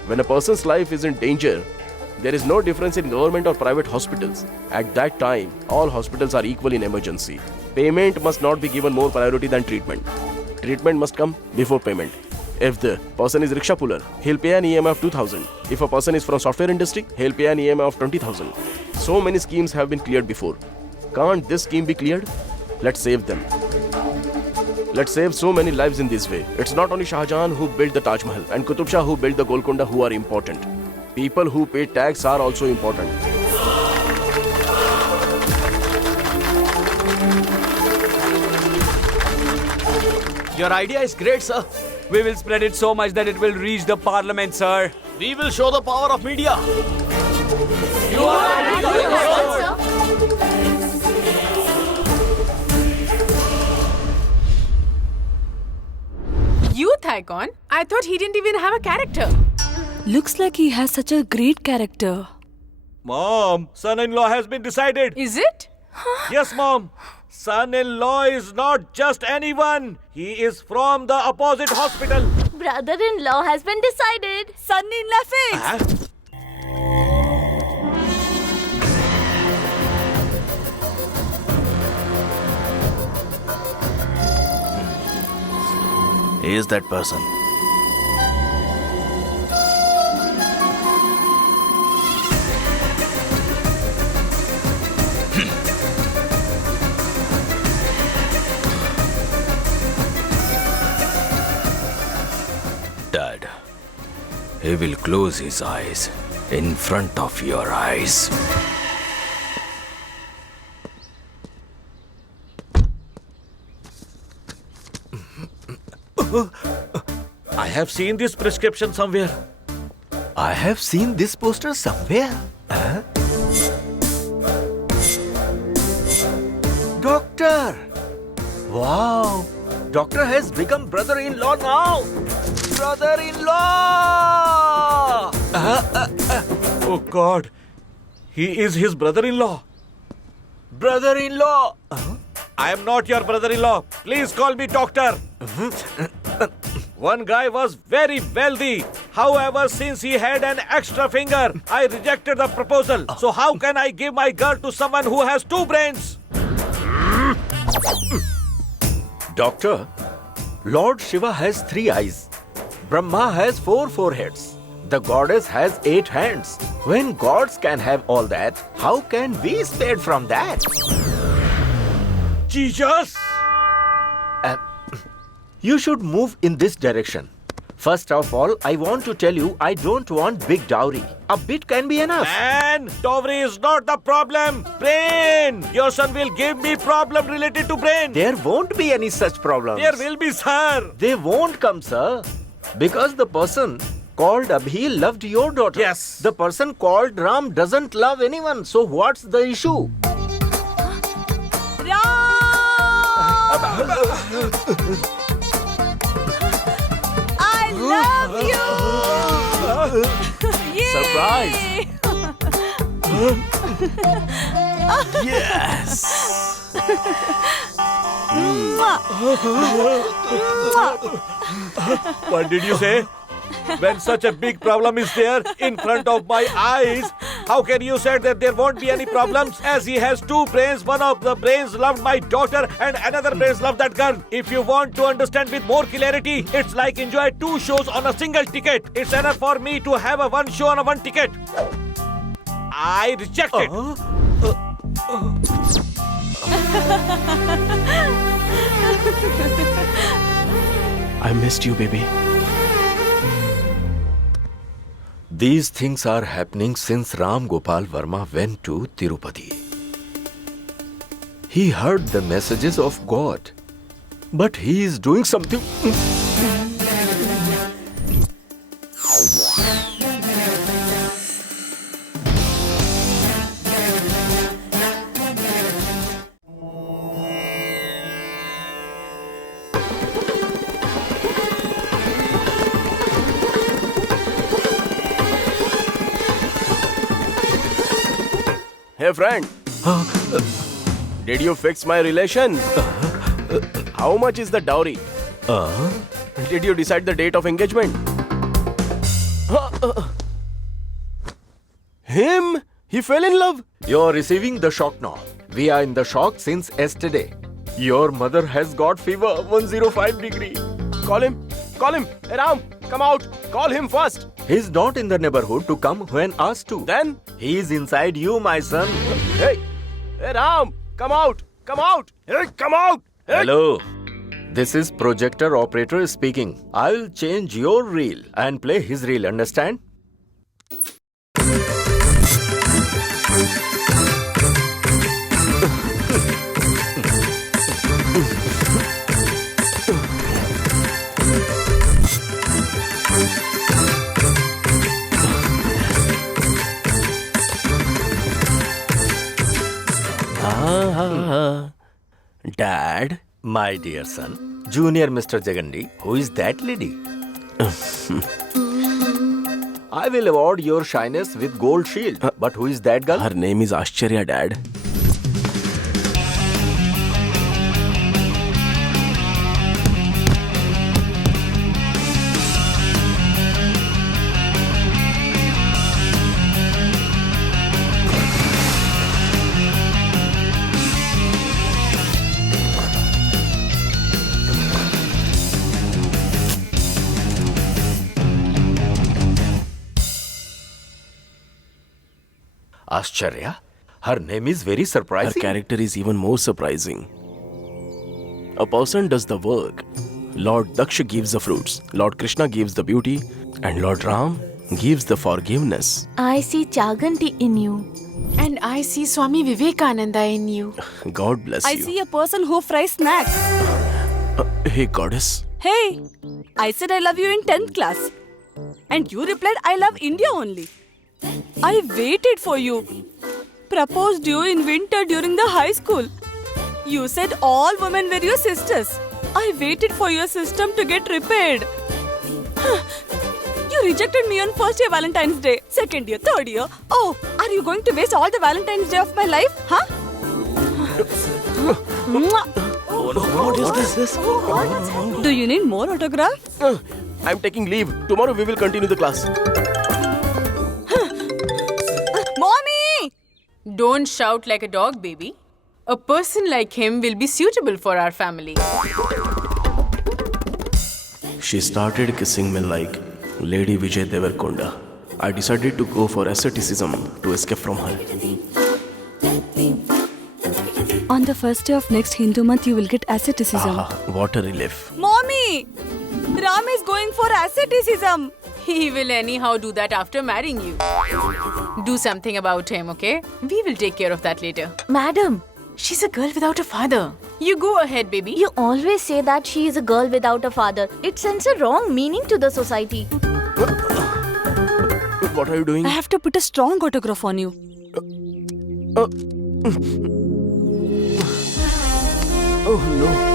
When a person's life is in danger, there is no difference in government or private hospitals. At that time, all hospitals are equal in emergency. Payment must not be given more priority than treatment. Treatment must come before payment. If the person is rickshaw puller, he'll pay an EMI of 2,000. If a person is from software industry, he'll pay an EMI of 20,000. So many schemes have been cleared before. Can't this scheme be cleared? Let's save them. Let's save so many lives in this way. It's not only Shah Jahan who built the Taj Mahal and Qutub Shah who built the Golconda who are important. People who pay tax are also important. Your idea is great, sir. We will spread it so much that it will reach the parliament, sir. We will show the power of media. You are Youth icon? I thought he didn't even have a character. Looks like he has such a great character. Mom, son-in-law has been decided. Is it? Yes, Mom. Son-in-law is not just anyone. He is from the opposite hospital. Brother-in-law has been decided. Son-in-law fixed. He is that person. Dad, he will close his eyes in front of your eyes. I have seen this prescription somewhere. I have seen this poster somewhere. Doctor! Wow! Doctor has become brother-in-law now! Brother-in-law! Oh God, he is his brother-in-law. Brother-in-law! I am not your brother-in-law. Please call me doctor. One guy was very wealthy. However, since he had an extra finger, I rejected the proposal. So how can I give my girl to someone who has 2 brains? Doctor, Lord Shiva has 3 eyes. Brahma has 4 foreheads. The goddess has 8 hands. When gods can have all that, how can we spare from that? Jesus! You should move in this direction. First of all, I want to tell you, I don't want big dowry. A bit can be enough. Man, dowry is not the problem. Brain! Your son will give me problem related to brain. There won't be any such problems. There will be, sir. They won't come, sir. Because the person called Abhi loved your daughter. Yes. The person called Ram doesn't love anyone. So what's the issue? I love you! Surprise! Yes! What did you say? When such a big problem is there in front of my eyes, How can you say that there won't be any problems? As he has two brains, one of the brains loved my daughter and another brains loved that girl. If you want to understand with more clarity, it's like enjoy two shows on a single ticket. It's enough for me to have a one show on a one ticket. I reject it. I missed you, baby. These things are happening since Ram Gopal Verma went to Tirupati. He heard the messages of God, but he is doing something. Hey, friend. Did you fix my relation? How much is the dowry? Did you decide the date of engagement? Him? He fell in love? You're receiving the shock now. We are in the shock since yesterday. Your mother has got fever 105 degree. Call him. Call him. Hey, Ram, come out. Call him first. He's not in the neighborhood to come when asked to. Then? He's inside you, my son. Hey. Hey, Ram, come out. Come out. Hey, come out. Hey. Hello. This is projector operator speaking. I'll change your reel and play his reel, understand? Dad? My dear son, Junior Mr. Jagandi, who is that lady? I will award your shyness with gold shield. But who is that girl? Her name is Ashcharya, Dad. Ashcharya? Her name is very Her surprising. character is even more surprising. A person does the work. Lord Daksha gives the fruits, Lord Krishna gives the beauty, and Lord Ram gives the forgiveness. I see Chaganti in you. And I see Swami Vivekananda in you. God bless I you. see a person who fries snacks. Hey, goddess. Hey, I said I love you in 10th class. And you replied, I love India only. I waited for you. Proposed you in winter during the high school. You said all women were your sisters. I waited for your system to get repaired. You rejected me on first year Valentine's Day, second year, third year. Oh, are you going to waste all the Valentine's Day of my life? Huh? What is this? Do you need more autograph? I'm taking leave. Tomorrow we will continue the class. Mommy! Don't shout like a dog, baby. A person like him will be suitable for our family. She started kissing me like Lady Vijay Devarkonda. I decided to go for asceticism to escape from her. On the first day of next Hindu month, you will get asceticism. What a relief. Mommy! Ram is going for asceticism. He will anyhow do that after marrying you. Do something about him, okay? We will take care of that later. Madam, She's a girl without a father. You go ahead, baby. you always say that she is a girl without a father. It sends a wrong meaning to the society. What are you doing? I have to put a strong autograph on you. Oh no.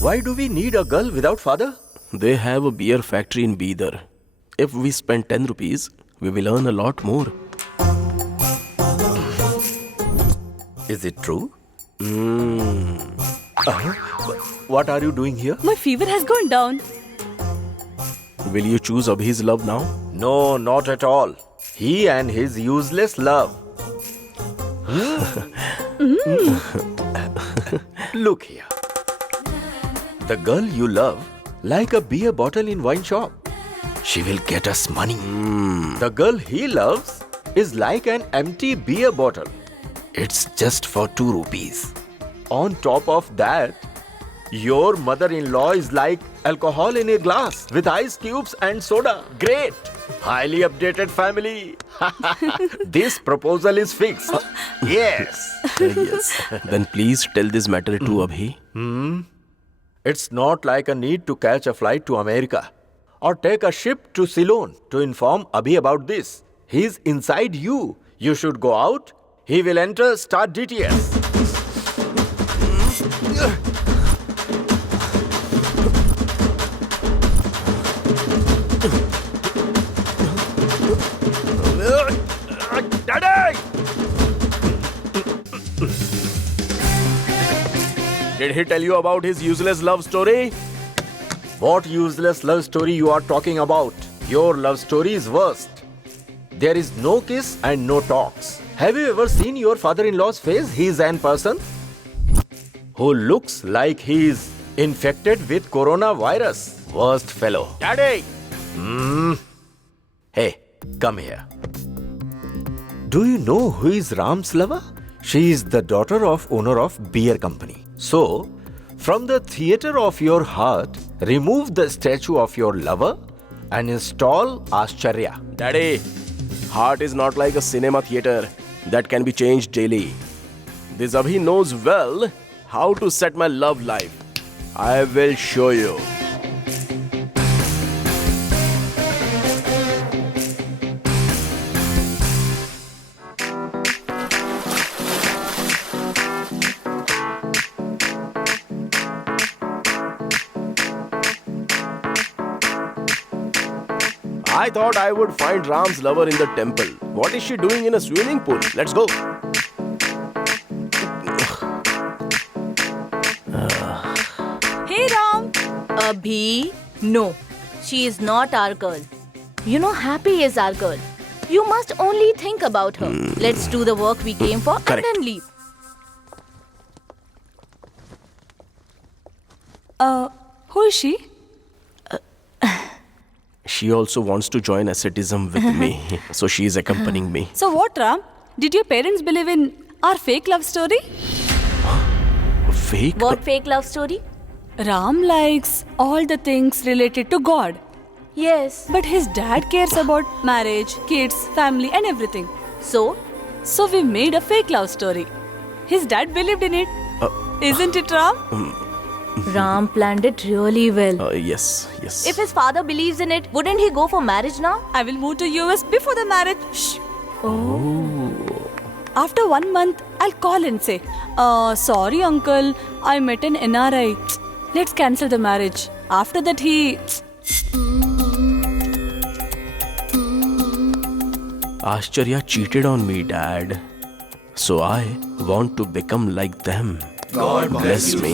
Why do we need a girl without father? They have a beer factory in Bidar. If we spend 10 rupees, we will earn a lot more. Is it true? What are you doing here? My fever has gone down. Will you choose Abhi's love now? No, not at all. He and his useless love. Look here. The girl you love, like a beer bottle in wine shop. She will get us money. The girl he loves is like an empty beer bottle. It's just for 2 rupees. On top of that, your mother-in-law is like alcohol in a glass with ice cubes and soda. Great! Highly updated family. This proposal is fixed. Yes. Yes. Then please tell this matter to Abhi. It's not like a need to catch a flight to America or take a ship to Ceylon to inform Abhi about this. He's inside you. You should go out. He will enter, start DTS. Daddy! Did he tell you about his useless love story? What useless love story you are talking about? Your love story is worst. There is no kiss and no talks. Have you ever seen your father-in-law's face? He is an person who looks like he is infected with coronavirus. Worst fellow. Daddy! Hey, come here. Do you know who is Ram's lover? She is the daughter of owner of beer company. So, from the theater of your heart, remove the statue of your lover and install Ashcharya. Daddy, heart is not like a cinema theater that can be changed daily. This Abhi knows well how to set my love life. I will show you. I thought I would find Ram's lover in the temple. What is she doing in a swimming pool? Let's go. Hey Ram! Abhi, no. She is not our girl. You know, Happy is our girl. You must only think about her. Let's do the work we came for Correct. and then leave. Who is she? She also wants to join asceticism with me. So she is accompanying me. So what, Ram? Did your parents believe in our fake love story? Fake? What fake love story? Ram likes all the things related to God. Yes. But his dad cares about marriage, kids, family and everything. So? So we made a fake love story. His dad believed in it. Isn't it, Ram? Ram planned it really well. Yes. If his father believes in it, wouldn't he go for marriage now? I will move to US before the marriage. Shh. Oh. After 1 month, I'll call and say, sorry uncle, I met an NRI. Let's cancel the marriage. After that he... Ashcharya cheated on me, Dad. So I want to become like them. God bless me.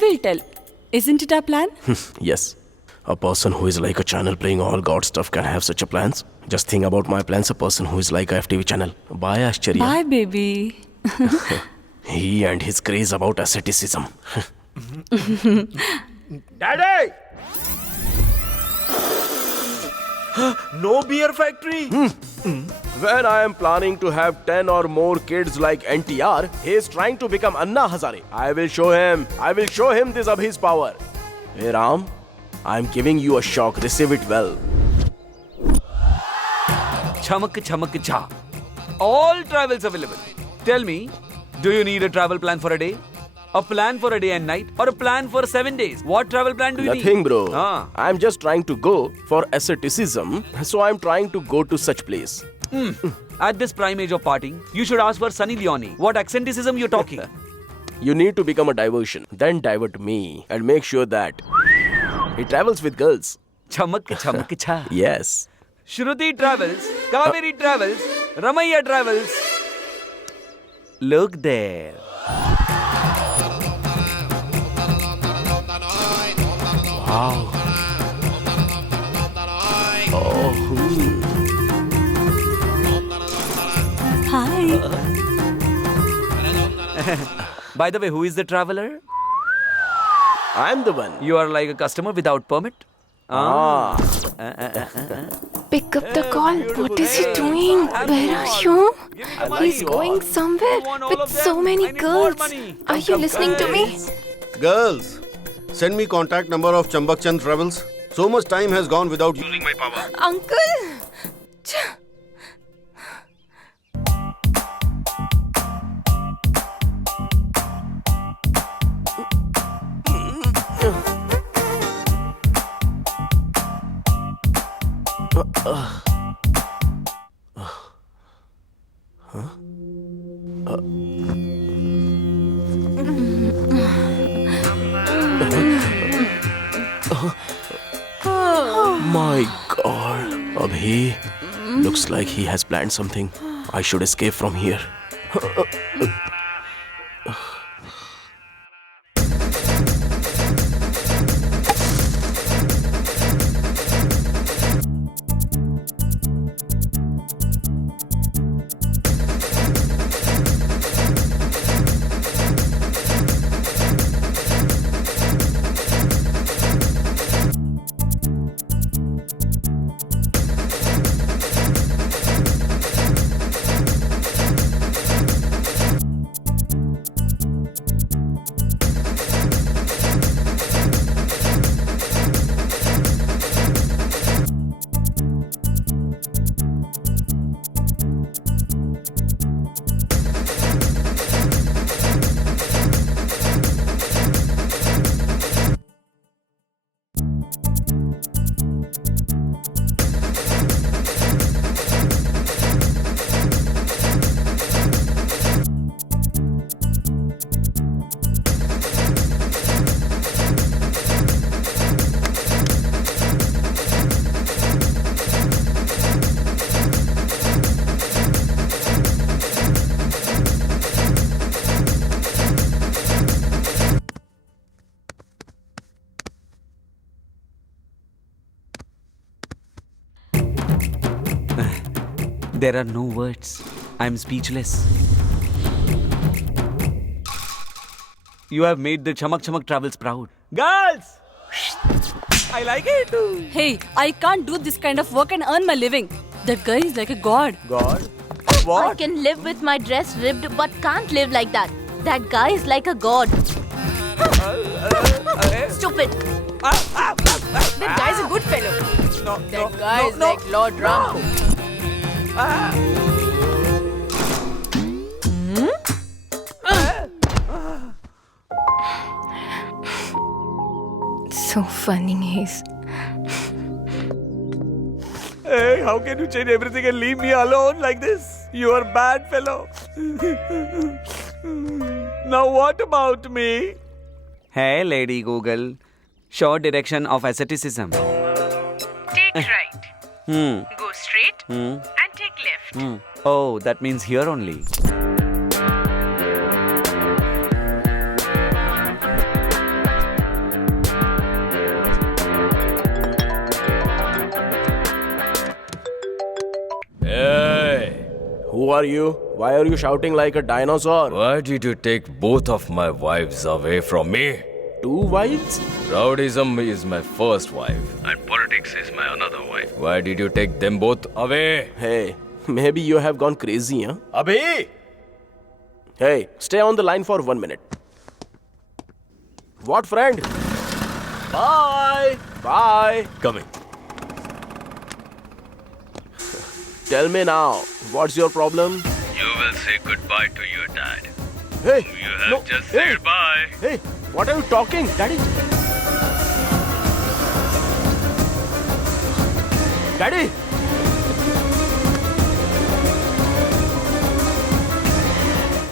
We'll tell. Isn't it our plan? Yes. A person who is like a channel playing all God stuff can have such a plans. Just think about my plans. A person who is like a FTV channel. Bye, Ashcharya. Bye, baby. He and his craze about asceticism. Daddy! No beer factory? When I am planning to have 10 or more kids like NTR, he is trying to become Anna Hazare. I will show him this Abhi's power. Hey Ram, I am giving you a shock. Receive it well. Chamak chamak cha. All travels available. Tell me, do you need a travel plan for a day? A plan for a day and night? Or a plan for 7 days? What travel plan do you need? Nothing, bro. Ah. I am just trying to go for asceticism, so I am trying to go to such place. At this prime age of partying, you should ask for Sunny Leone. What accentism you're talking? You need to become a diversion, then divert me and make sure that He travels with girls. Chamak chamak cha. Yes. Shruti travels, Kaveri travels, Ramaiya travels. Look there. Wow. Oh. Hi. By the way, who is the traveler? I'm the one. You are like a customer without permit? Ah. Pick up the call. What is he doing? Where are you? He's going somewhere with so many girls. Are you listening to me? Girls, send me contact number of Chambak Chand Travels. So much time has gone without using my power. Uncle. My God. Abhi. Looks like he has planned something. I should escape from here. There are no words. I'm speechless. You have made the Chamak Chamak Travels proud. Girls! I like it. Hey, I can't do this kind of work and earn my living. That guy is like a god. God? I can live with my dress ripped but can't live like that. That guy is like a god. Stupid. That guy's a good fellow. That guy is like Lord Ram. So funny he's. Hey, how can you change everything and leave me alone like this? You are a bad fellow. Now what about me? Hey, Lady Google. Short direction of asceticism. Take right. Go straight and take left. Oh, that means here only. Hey! Who are you? Why are you shouting like a dinosaur? Why did you take both of my wives away from me? 2 wives? Rowdyism is my first wife, and politics is my another wife. Why did you take them both away? Hey, maybe you have gone crazy, huh? Abhi! Hey, stay on the line for 1 minute. What, friend? Bye! Bye! Coming. Tell me now, what's your problem? You will say goodbye to your dad. Hey! You have just said bye. Hey, what are you talking, Daddy? Daddy!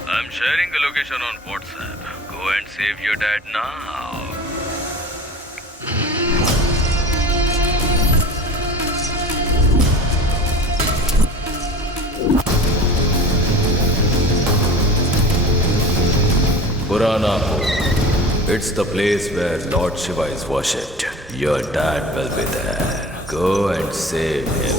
I'm sharing the location on WhatsApp. Go and save your dad now. Puranapur. It's the place where Lord Shiva is worshipped. Your dad will be there. Go and save him.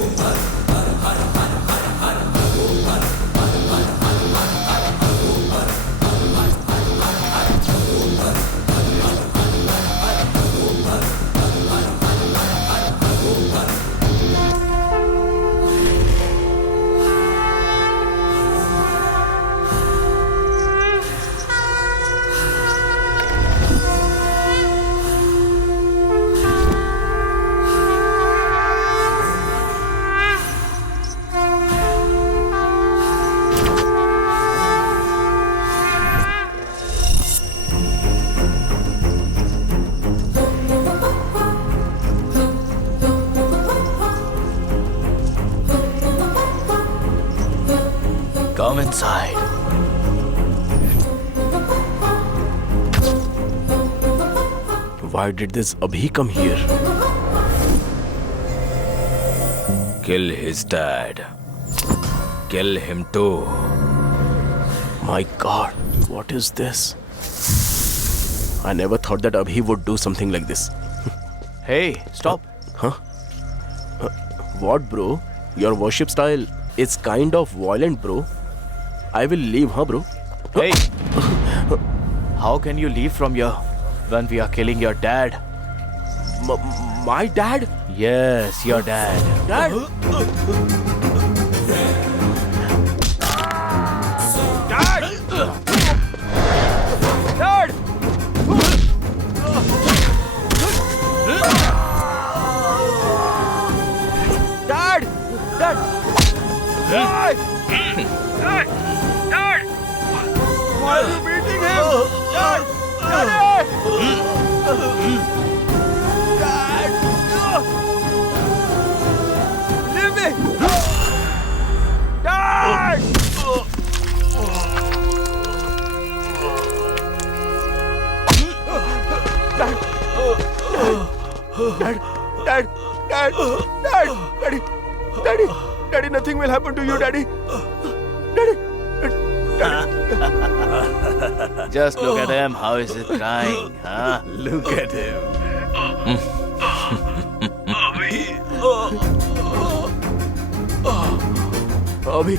Come inside. Why did this Abhi come here? Kill his dad. Kill him too. My God, what is this? I never thought that Abhi would do something like this. Hey, stop. What, bro? Your worship style is kind of violent, bro. I will leave, bro? Hey. How can you leave from here when we are killing your dad? My dad? Yes, your dad. Dad? Why are you beating him? Dad! Leave me! Dad! Daddy, nothing will happen to you, Daddy. Just look at him. How is he crying? Huh? Look at him. Abhi.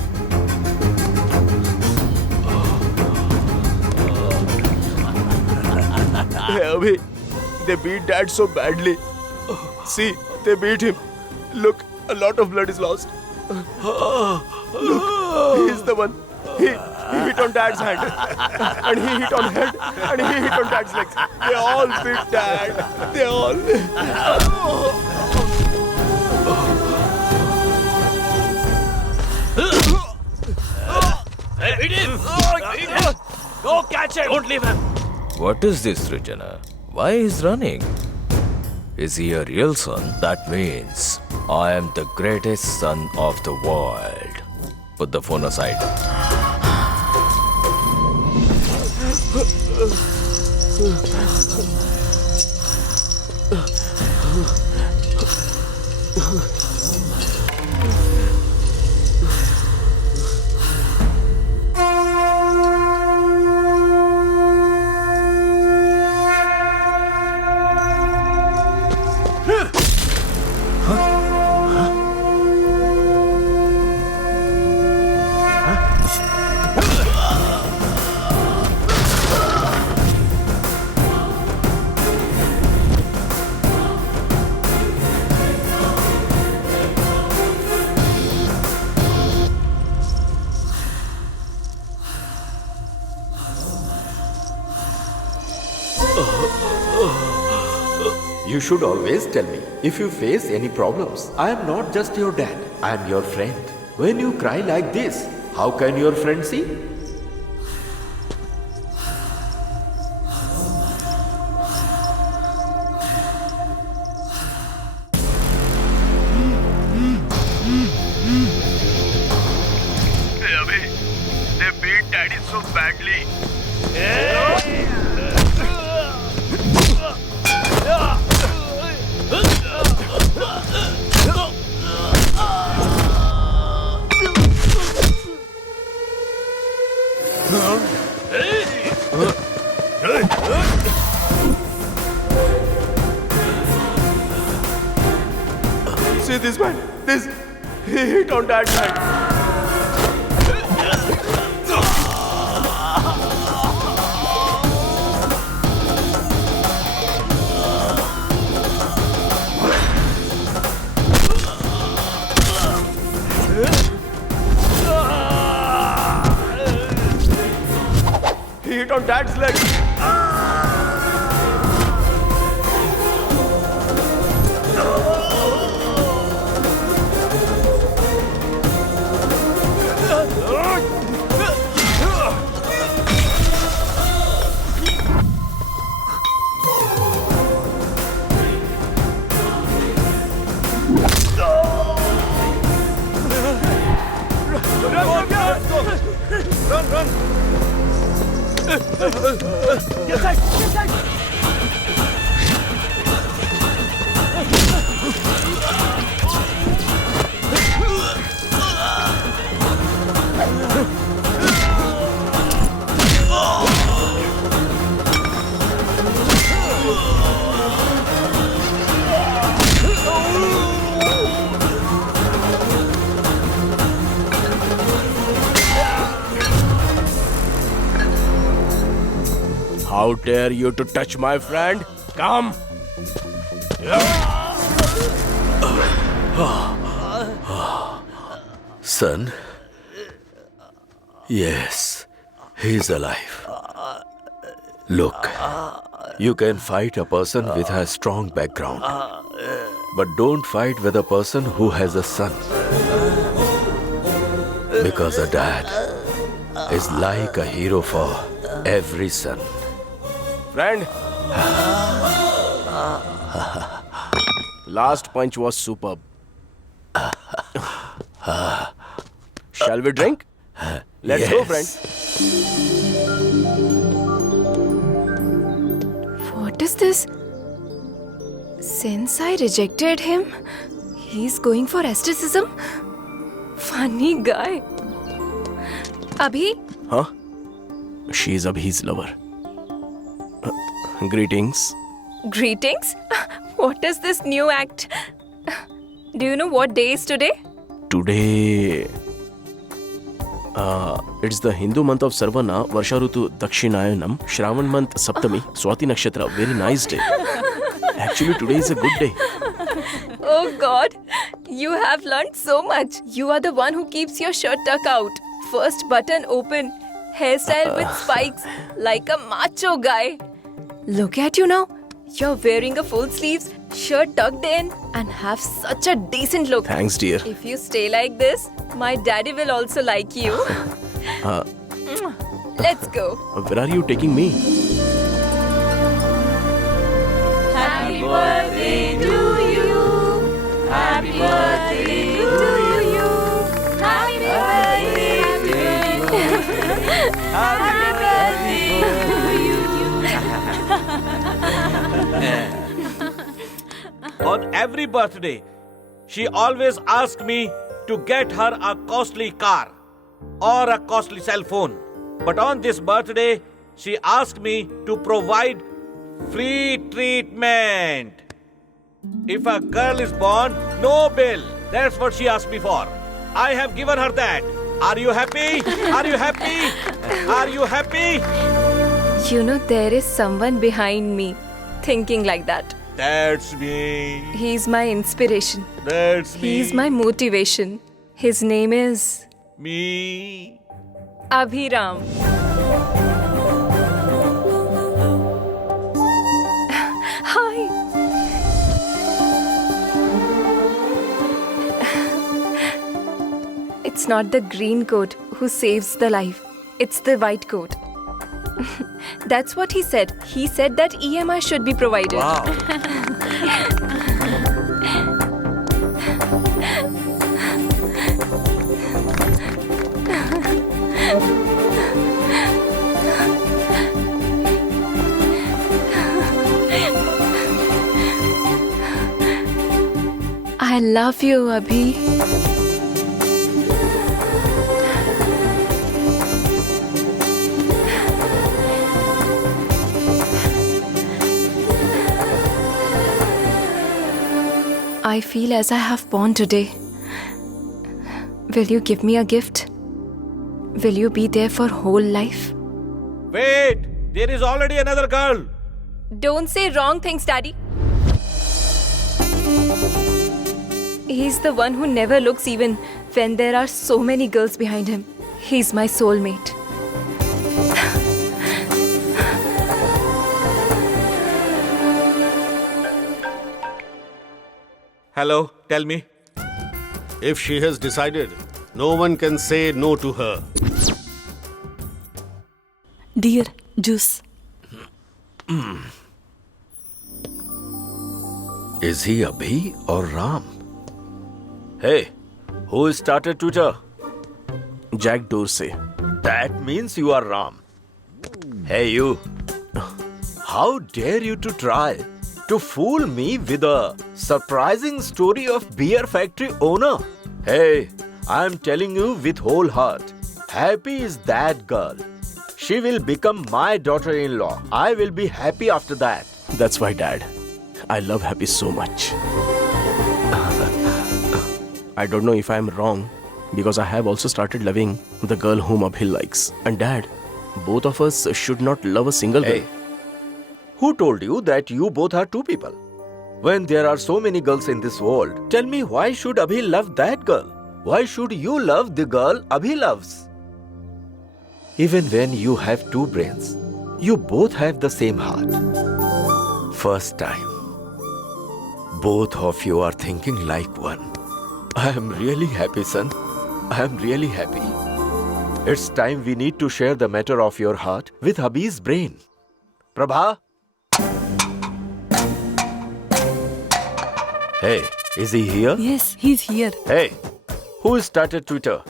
Hey, Abhi. They beat Dad so badly. See, they beat him. Look, a lot of blood is lost. Look, he's the one. He hit on Dad's hand, and he hit on head, and he hit on Dad's legs. They all beat Dad. They all. Hey, beat him! Go catch him! Don't leave him! What is this, Regina? Why is running? Is he a real son? That means I am the greatest son of the world. Put the phone aside. You should always tell me if you face any problems. I am not just your dad, I am your friend. When you cry like this, how can your friend see? Hey, Abhi, they beat Daddy so badly. this man. This. He hit on Dad's hand. He hit on Dad's leg. How dare you to touch my friend? Come! Son? Yes, he's alive. Look, you can fight a person with a strong background, but don't fight with a person who has a son. Because a dad is like a hero for every son. Friend? Last punch was superb. Shall we drink? Let's go, friend. What is this? Since I rejected him, he's going for aestheticism? Funny guy. Abhi? Huh? She's Abhi's lover. Greetings. Greetings? What is this new act? Do you know what day is today? Today... it's the Hindu month of Sarvana, Varsha Rutu Dakshinayanam, Shravan month Saptami, Swati Nakshatra. Very nice day. Actually, today is a good day. Oh God, you have learned so much. You are the one who keeps your shirt tucked out. First button open, hairstyle with spikes, like a macho guy. Look at you now. You're wearing a full sleeves, shirt tucked in, and have such a decent look. Thanks, dear. If you stay like this, my daddy will also like you. Let's go. Where are you taking me? Happy birthday to you. Happy birthday to you. Happy birthday. Happy birthday to you. On every birthday, she always asks me to get her a costly car or a costly cell phone. But on this birthday, she asked me to provide free treatment. If a girl is born, no bill. That's what she asked me for. I have given her that. Are you happy? Are you happy? Are you happy? You know, there is someone behind me thinking like that. That's me. He's my inspiration. That's me. He's my motivation. His name is Me. Abhiram. Hi. It's not the green coat who saves the life. It's the white coat. That's what he said. He said that EMI should be provided. Wow. I love you, Abhi. I I feel as I have born today. Will you give me a gift? Will you be there for whole life? Wait! There is already another girl! Don't say wrong things, Daddy. He's the one who never looks even when there are so many girls behind him. He's my soulmate. Hello, tell me. If she has decided, no one can say no to her. Dear, juice. Is he Abhi or Ram? Hey, who started Twitter? Jack Dorsey. That means you are Ram. Hey, you. How dare you to try to fool me with a surprising story of beer factory owner? Hey, I am telling you with whole heart. Happy is that girl. She will become my daughter-in-law. I will be happy after that. That's why, Dad, I love Happy so much. I don't know if I'm wrong, because I have also started loving the girl whom Abhi likes. And Dad, both of us should not love a single girl. Hey, who told you that you both are two people? When there are so many girls in this world, tell me, why should Abhi love that girl? Why should you love the girl Abhi loves? Even when you have two brains, you both have the same heart. First time, both of you are thinking like one. I am really happy, son. I am really happy. It's time we need to share the matter of your heart with Abhi's brain. Prabha? Hey, is he here? Yes, he's here. Hey, who started Twitter?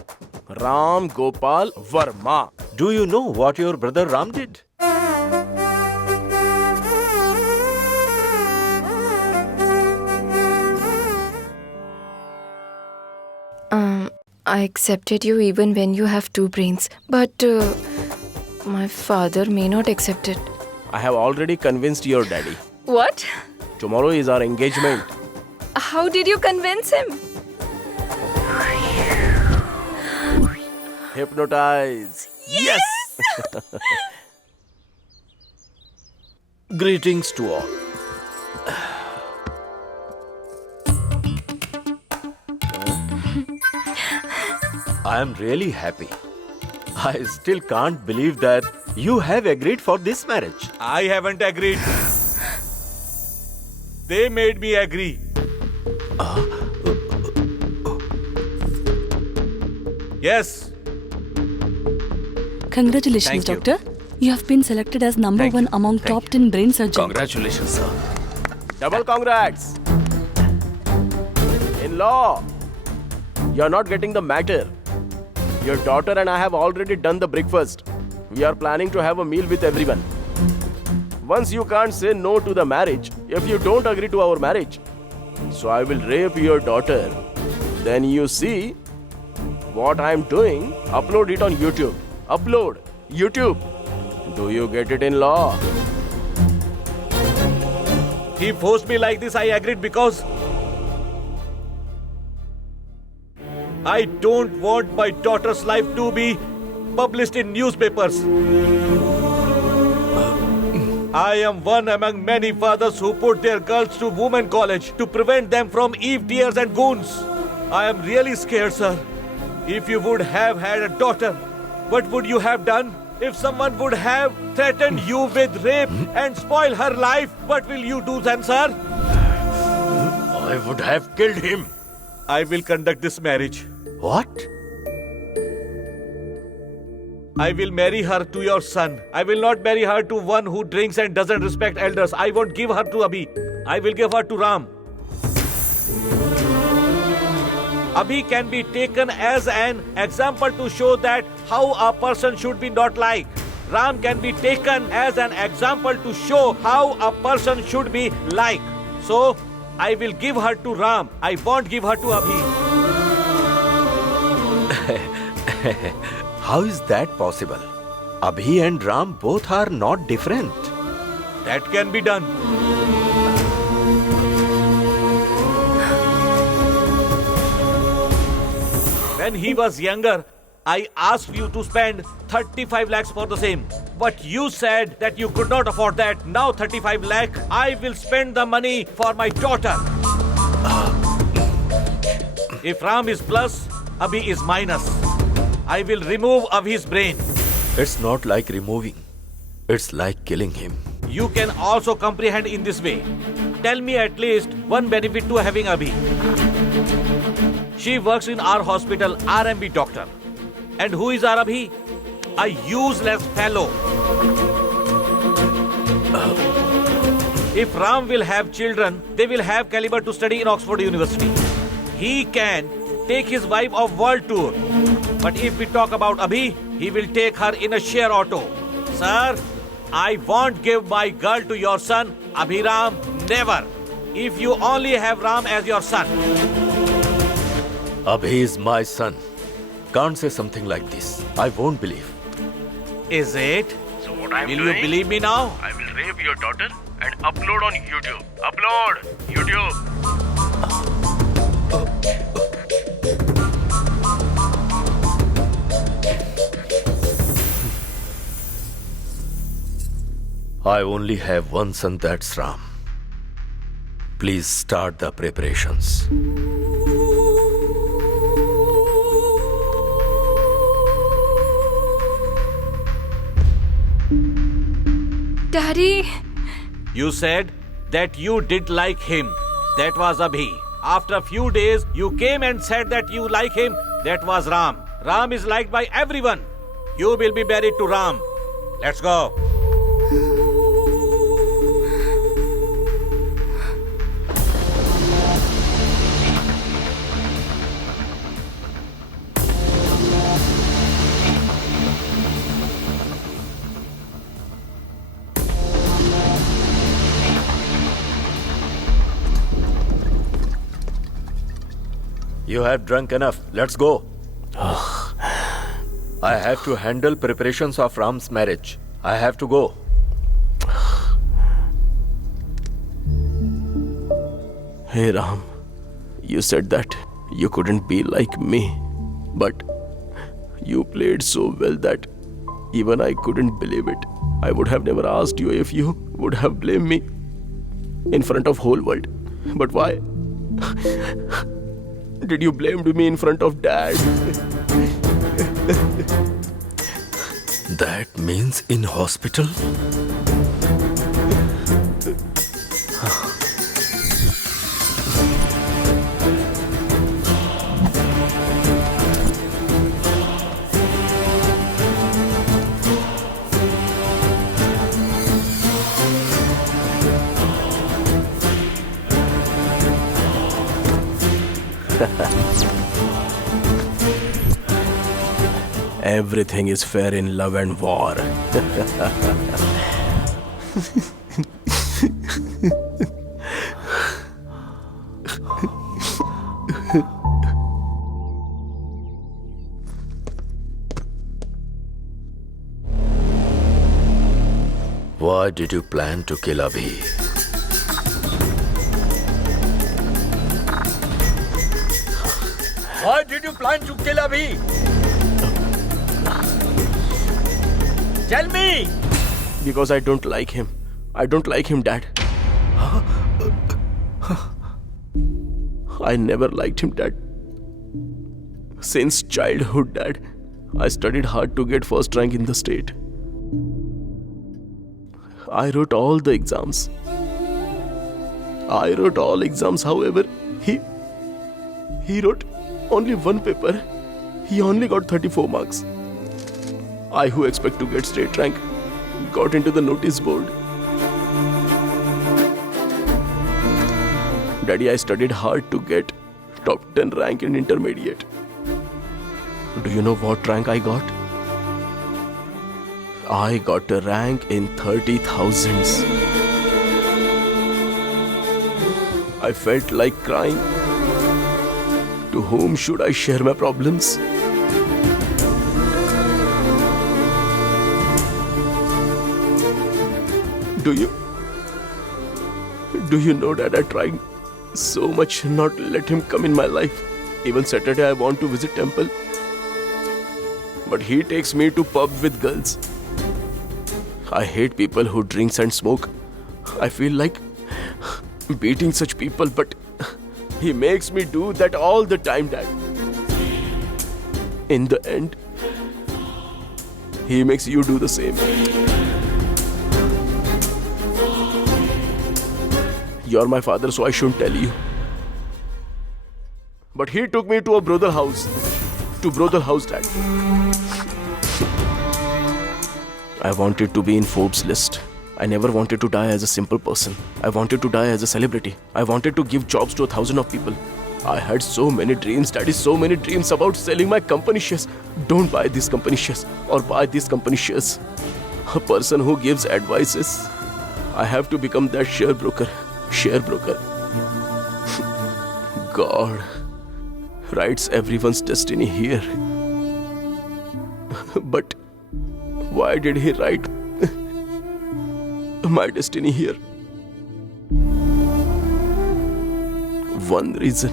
Ram Gopal Verma. Do you know what your brother Ram did? I accepted you even when you have two brains, but my father may not accept it. I have already convinced your daddy. What? Tomorrow is our engagement. How did you convince him? Hypnotize. Yes! Greetings to all. I am really happy. I still can't believe that you have agreed for this marriage. I haven't agreed. They made me agree. Yes. Congratulations, Thank you. doctor. You have been selected as number Thank one you. among Thank top you. 10 brain surgeons. Congratulations, sir. Double congrats. In law, you're not getting the matter. Your daughter and I have already done the breakfast. We are planning to have a meal with everyone. Once you can't say no to the marriage if you don't agree to our marriage. So I will rape your daughter. Then you see what I'm doing. Upload it on YouTube. Upload. YouTube. Do you get it, in law? He forced me like this. I agreed because I don't want my daughter's life to be published in newspapers. I am one among many fathers who put their girls to women college to prevent them from Eve tears and goons. I am really scared, sir. If you would have had a daughter, what would you have done? If someone would have threatened you with rape and spoil her life, what will you do then, sir? I would have killed him. I will conduct this marriage. What? I will marry her to your son. I will not marry her to one who drinks and doesn't respect elders. I won't give her to Abhi. I will give her to Ram. Abhi can be taken as an example to show that how a person should be not like. Ram can be taken as an example to show how a person should be like. So, I will give her to Ram. I won't give her to Abhi. How is that possible? Abhi and Ram both are not different. That can be done. When he was younger, I asked you to spend 35 lakhs for the same. But you said that you could not afford that. Now 35 lakh, I will spend the money for my daughter. If Ram is plus, Abhi is minus. I will remove Abhi's brain. It's not like removing. It's like killing him. You can also comprehend in this way. Tell me at least one benefit to having Abhi. She works in our hospital, RMB doctor. And who is our Abhi? A useless fellow. If Ram will have children, they will have caliber to study in Oxford University. He can take his wife of world tour. But if we talk about Abhi, he will take her in a share auto. Sir, I won't give my girl to your son, Abhiram, never. If you only have Ram as your son. Abhi is my son. Can't say something like this. I won't believe. Is it? So what I'm Will doing? you believe me now? I will rape your daughter and upload on YouTube. Upload! YouTube! I only have one son, that's Ram. Please start the preparations. Daddy. You said that you did like him. That was Abhi. After a few days, you came and said that you like him. That was Ram. Ram is liked by everyone. You will be married to Ram. Let's go. You have drunk enough. Let's go. I have to handle preparations of Ram's marriage. I have to go. Hey Ram, you said that you couldn't be like me, but you played so well that even I couldn't believe it. I would have never asked you if you would have blamed me in front of whole world. But why? Did you blame me in front of Dad? That means in hospital? Everything is fair in love and war. Why did you plan to kill Abhi? Why did you plan to kill Abhi? Tell me! Because I don't like him. I don't like him, Dad. I never liked him, Dad. Since childhood, Dad, I studied hard to get first rank in the state. I wrote all the exams. However, he wrote only one paper. He only got 34 marks. I, who expect to get state rank, got into the notice board. Daddy, I studied hard to get top 10 rank in intermediate. Do you know what rank I got? I got a rank in 30,000s. I felt like crying. To whom should I share my problems? Do you know that I tried so much not to let him come in my life? Even Saturday I want to visit temple. But he takes me to pub with girls. I hate people who drinks and smoke. I feel like beating such people, but he makes me do that all the time, Dad. In the end, he makes you do the same. You're my father, so I shouldn't tell you. But he took me to a brothel house. To brothel house, Dad. I wanted to be in Forbes list. I never wanted to die as a simple person. I wanted to die as a celebrity. I wanted to give jobs to 1,000 of people. I had so many dreams, Daddy, so many dreams about selling my company shares. Don't buy these company shares or buy these company shares. A person who gives advices. I have to become that share broker. God writes everyone's destiny here. But why did he write my destiny here? One reason.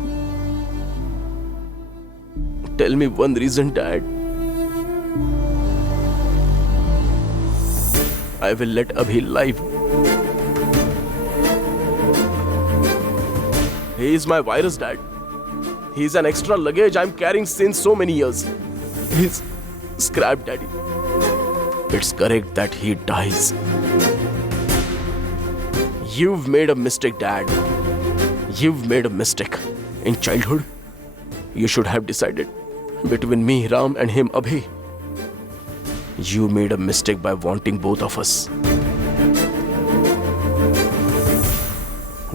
Tell me one reason, Dad. I will let Abhi live. He is my virus, Dad. He is an extra luggage I'm carrying since so many years. He's scrap, Daddy. It's correct that he dies. You've made a mistake, Dad. You've made a mistake. In childhood, you should have decided between me, Ram, and him, Abhi. You made a mistake by wanting both of us.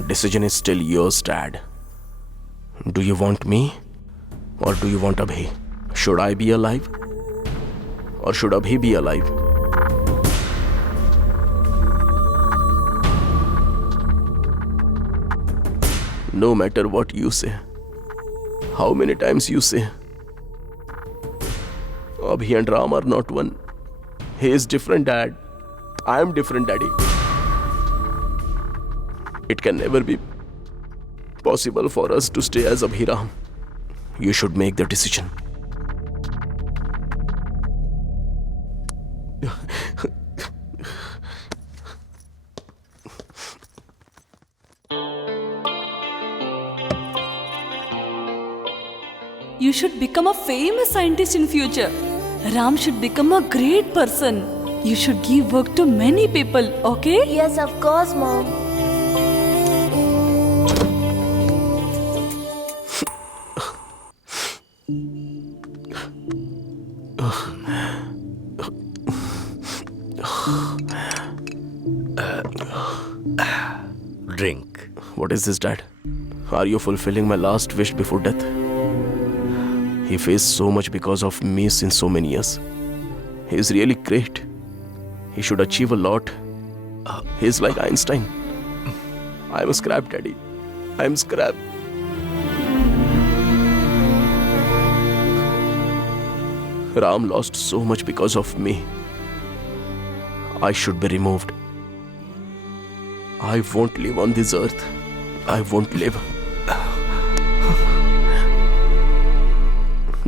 Decision is still yours, Dad. Do you want me or do you want Abhi? Should I be alive or should Abhi be alive? No matter what you say, how many times you say, Abhi and Ram are not one. He is different, Dad. I am different, Daddy. It can never be possible for us to stay as Abhiram. You should make the decision. You should become a famous scientist in future. Ram should become a great person. You should give work to many people, okay? Yes, of course, Mom. Drink. What is this, Dad? Are you fulfilling my last wish before death? He faced so much because of me since so many years. He is really great. He should achieve a lot. He is like Einstein. I am a scrap, Daddy. I am scrap. Ram lost so much because of me. I should be removed. I won't live on this earth. I won't live.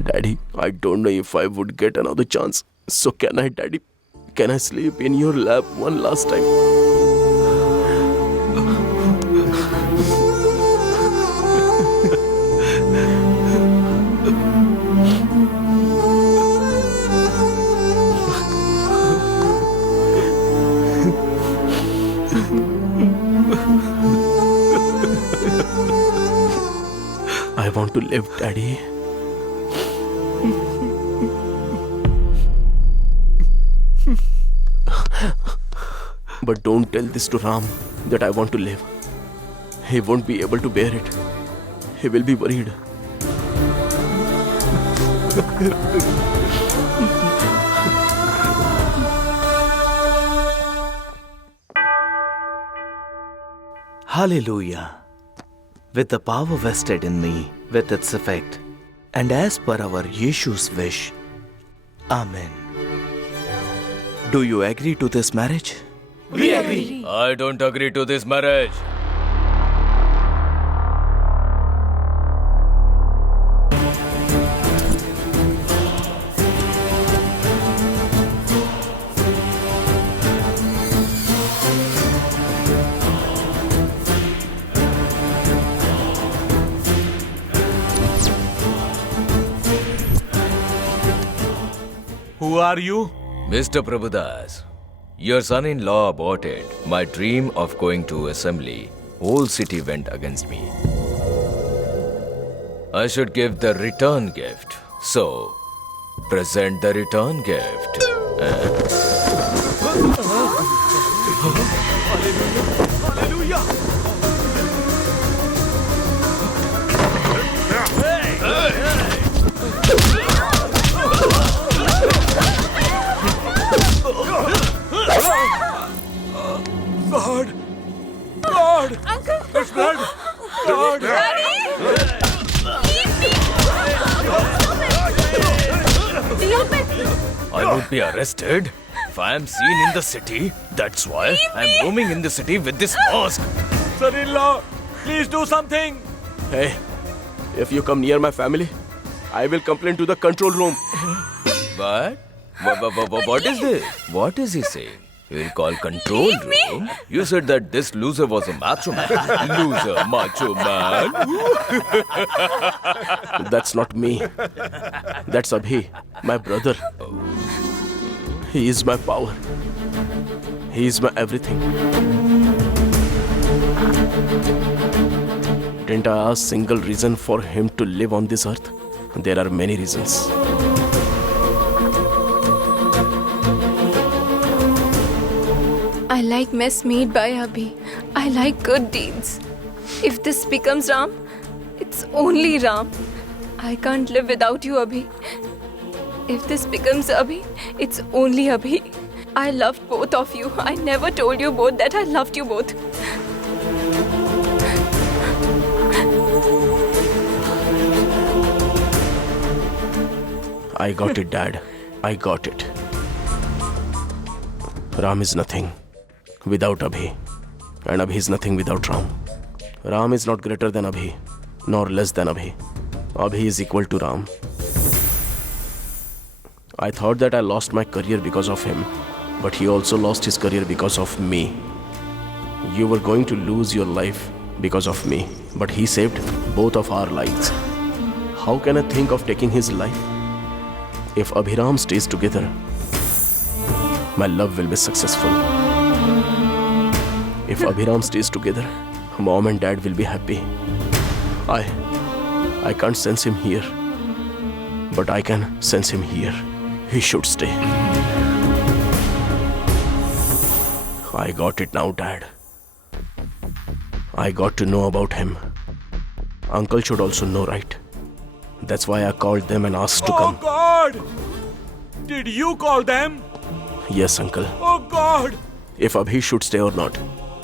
Daddy, I don't know if I would get another chance. So can I, Daddy? Can I sleep in your lap one last time? I want to live, Daddy. But don't tell this to Ram that I want to live. He won't be able to bear it. He will be worried. Hallelujah. With the power vested in me, with its effect, and as per our Yeshu's wish. Amen. Do you agree to this marriage? We agree. I don't agree to this marriage. Who are you? Mr. Prabhudas, your son-in-law aborted my dream of going to assembly. Whole city went against me. I should give the return gift. So, present the return gift. God! God! Uncle! There's blood! God! I would be arrested if I am seen in the city. That's why I'm roaming in the city with this mask. Son-in-law, please do something! Hey, if you come near my family, I will complain to the control room. What? What is this? What is he saying? You'll call control room? You said that this loser was a macho man. Loser, macho man. That's not me. That's Abhi, my brother. He is my power. He is my everything. Didn't I ask single reason for him to live on this earth? There are many reasons. I like mess made by Abhi. I like good deeds. If this becomes Ram, it's only Ram. I can't live without you, Abhi. If this becomes Abhi, it's only Abhi. I loved both of you. I never told you both that I loved you both. I got it, Dad. I got it. Ram is nothing without Abhi. And Abhi is nothing without Ram. Ram is not greater than Abhi, nor less than Abhi. Abhi is equal to Ram. I thought that I lost my career because of him, but he also lost his career because of me. You were going to lose your life because of me, but he saved both of our lives. How can I think of taking his life? If Abhiram stays together, my love will be successful. If Abhiram stays together, Mom and Dad will be happy. I can't sense him here, but I can sense him here. He should stay. I got it now, Dad. I got to know about him. Uncle should also know, right? That's why I called them and asked to come. Oh God! Did you call them? Yes, Uncle. Oh God! If Abhi should stay or not,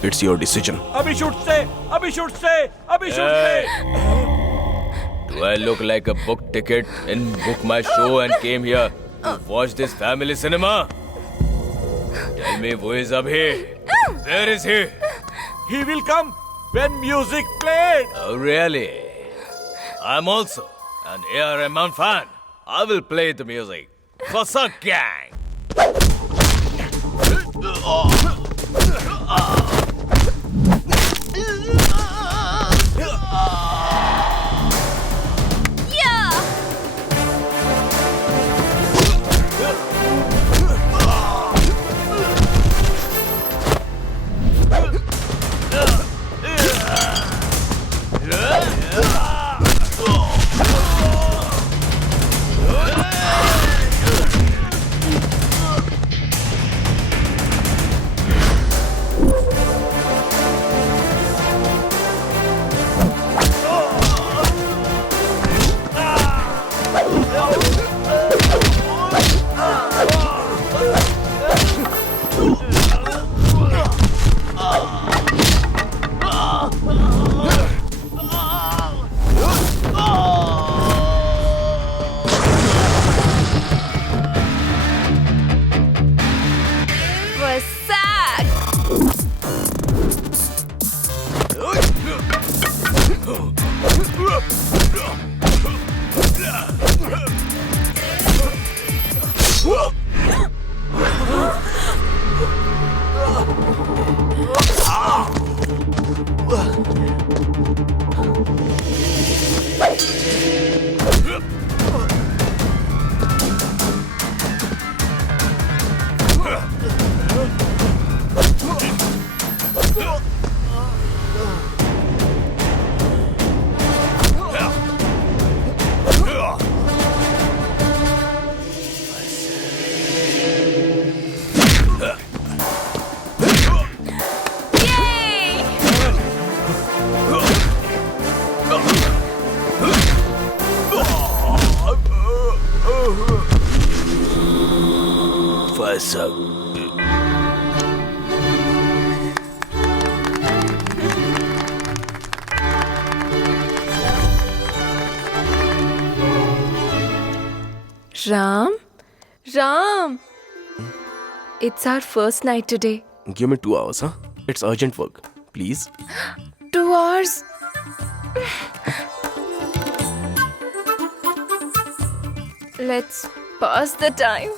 it's your decision. Abhi should stay! Abhi should stay! Abhi should stay! Do I look like a book ticket and book my show and came here to watch this family cinema? Tell me, who is Abhi? Where is he? He will come when music played! Oh, really? I'm also an A.R. Rahman fan. I will play the music for Sak Gang. ऐसा Ram, it's our first night today. Give me 2 hours, huh? It's urgent work. Please. 2 hours. Let's pass the time.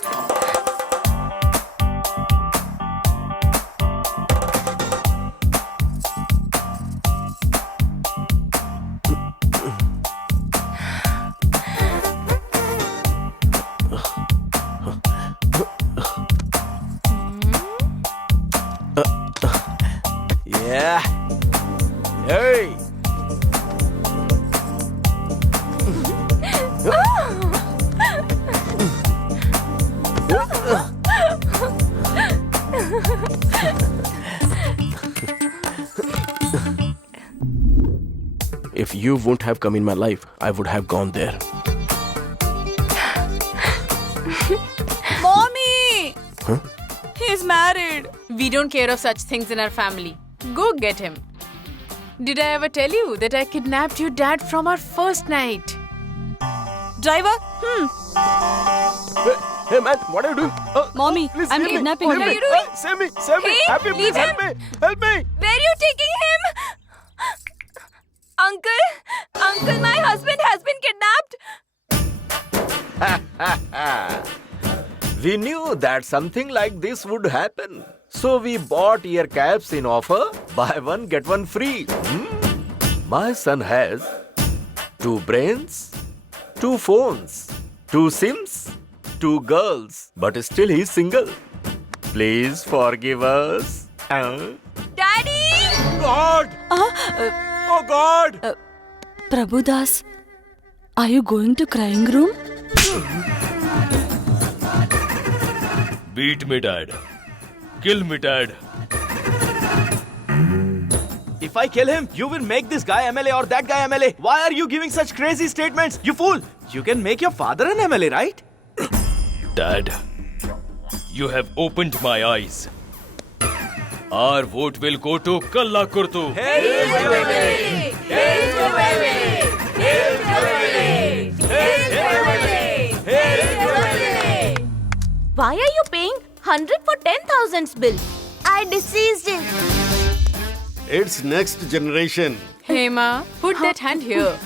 Yeah. Hey. If you wouldn't have come in my life, I would have gone there. Mommy! Huh? He's married. We don't care of such things in our family. Go get him. Did I ever tell you that I kidnapped your dad from our first night? Driver? Hey man, what are you doing? Mommy, please I'm save me. kidnapping What him. are you doing? Save me, save me. Hey, Happy, leave please help him. me. Help me. Where are you taking him? Uncle, my husband has been kidnapped. We knew that something like this would happen. So we bought ear caps in offer. Buy one, get one free. My son has 2 brains, 2 phones, 2 SIMs, 2 girls. But still he's single. Please forgive us. Daddy! God! Oh God! Prabhudas, are you going to crying room? Beat me, Dad. Kill me, Dad. If I kill him, you will make this guy MLA or that guy MLA. Why are you giving such crazy statements? You fool! You can make your father an MLA, right? Dad, you have opened my eyes. Our vote will go to Kalla Kurtu. Why are you paying 100 for 10,000 bill? I deceased him. It's next generation. Hema, put that hand here.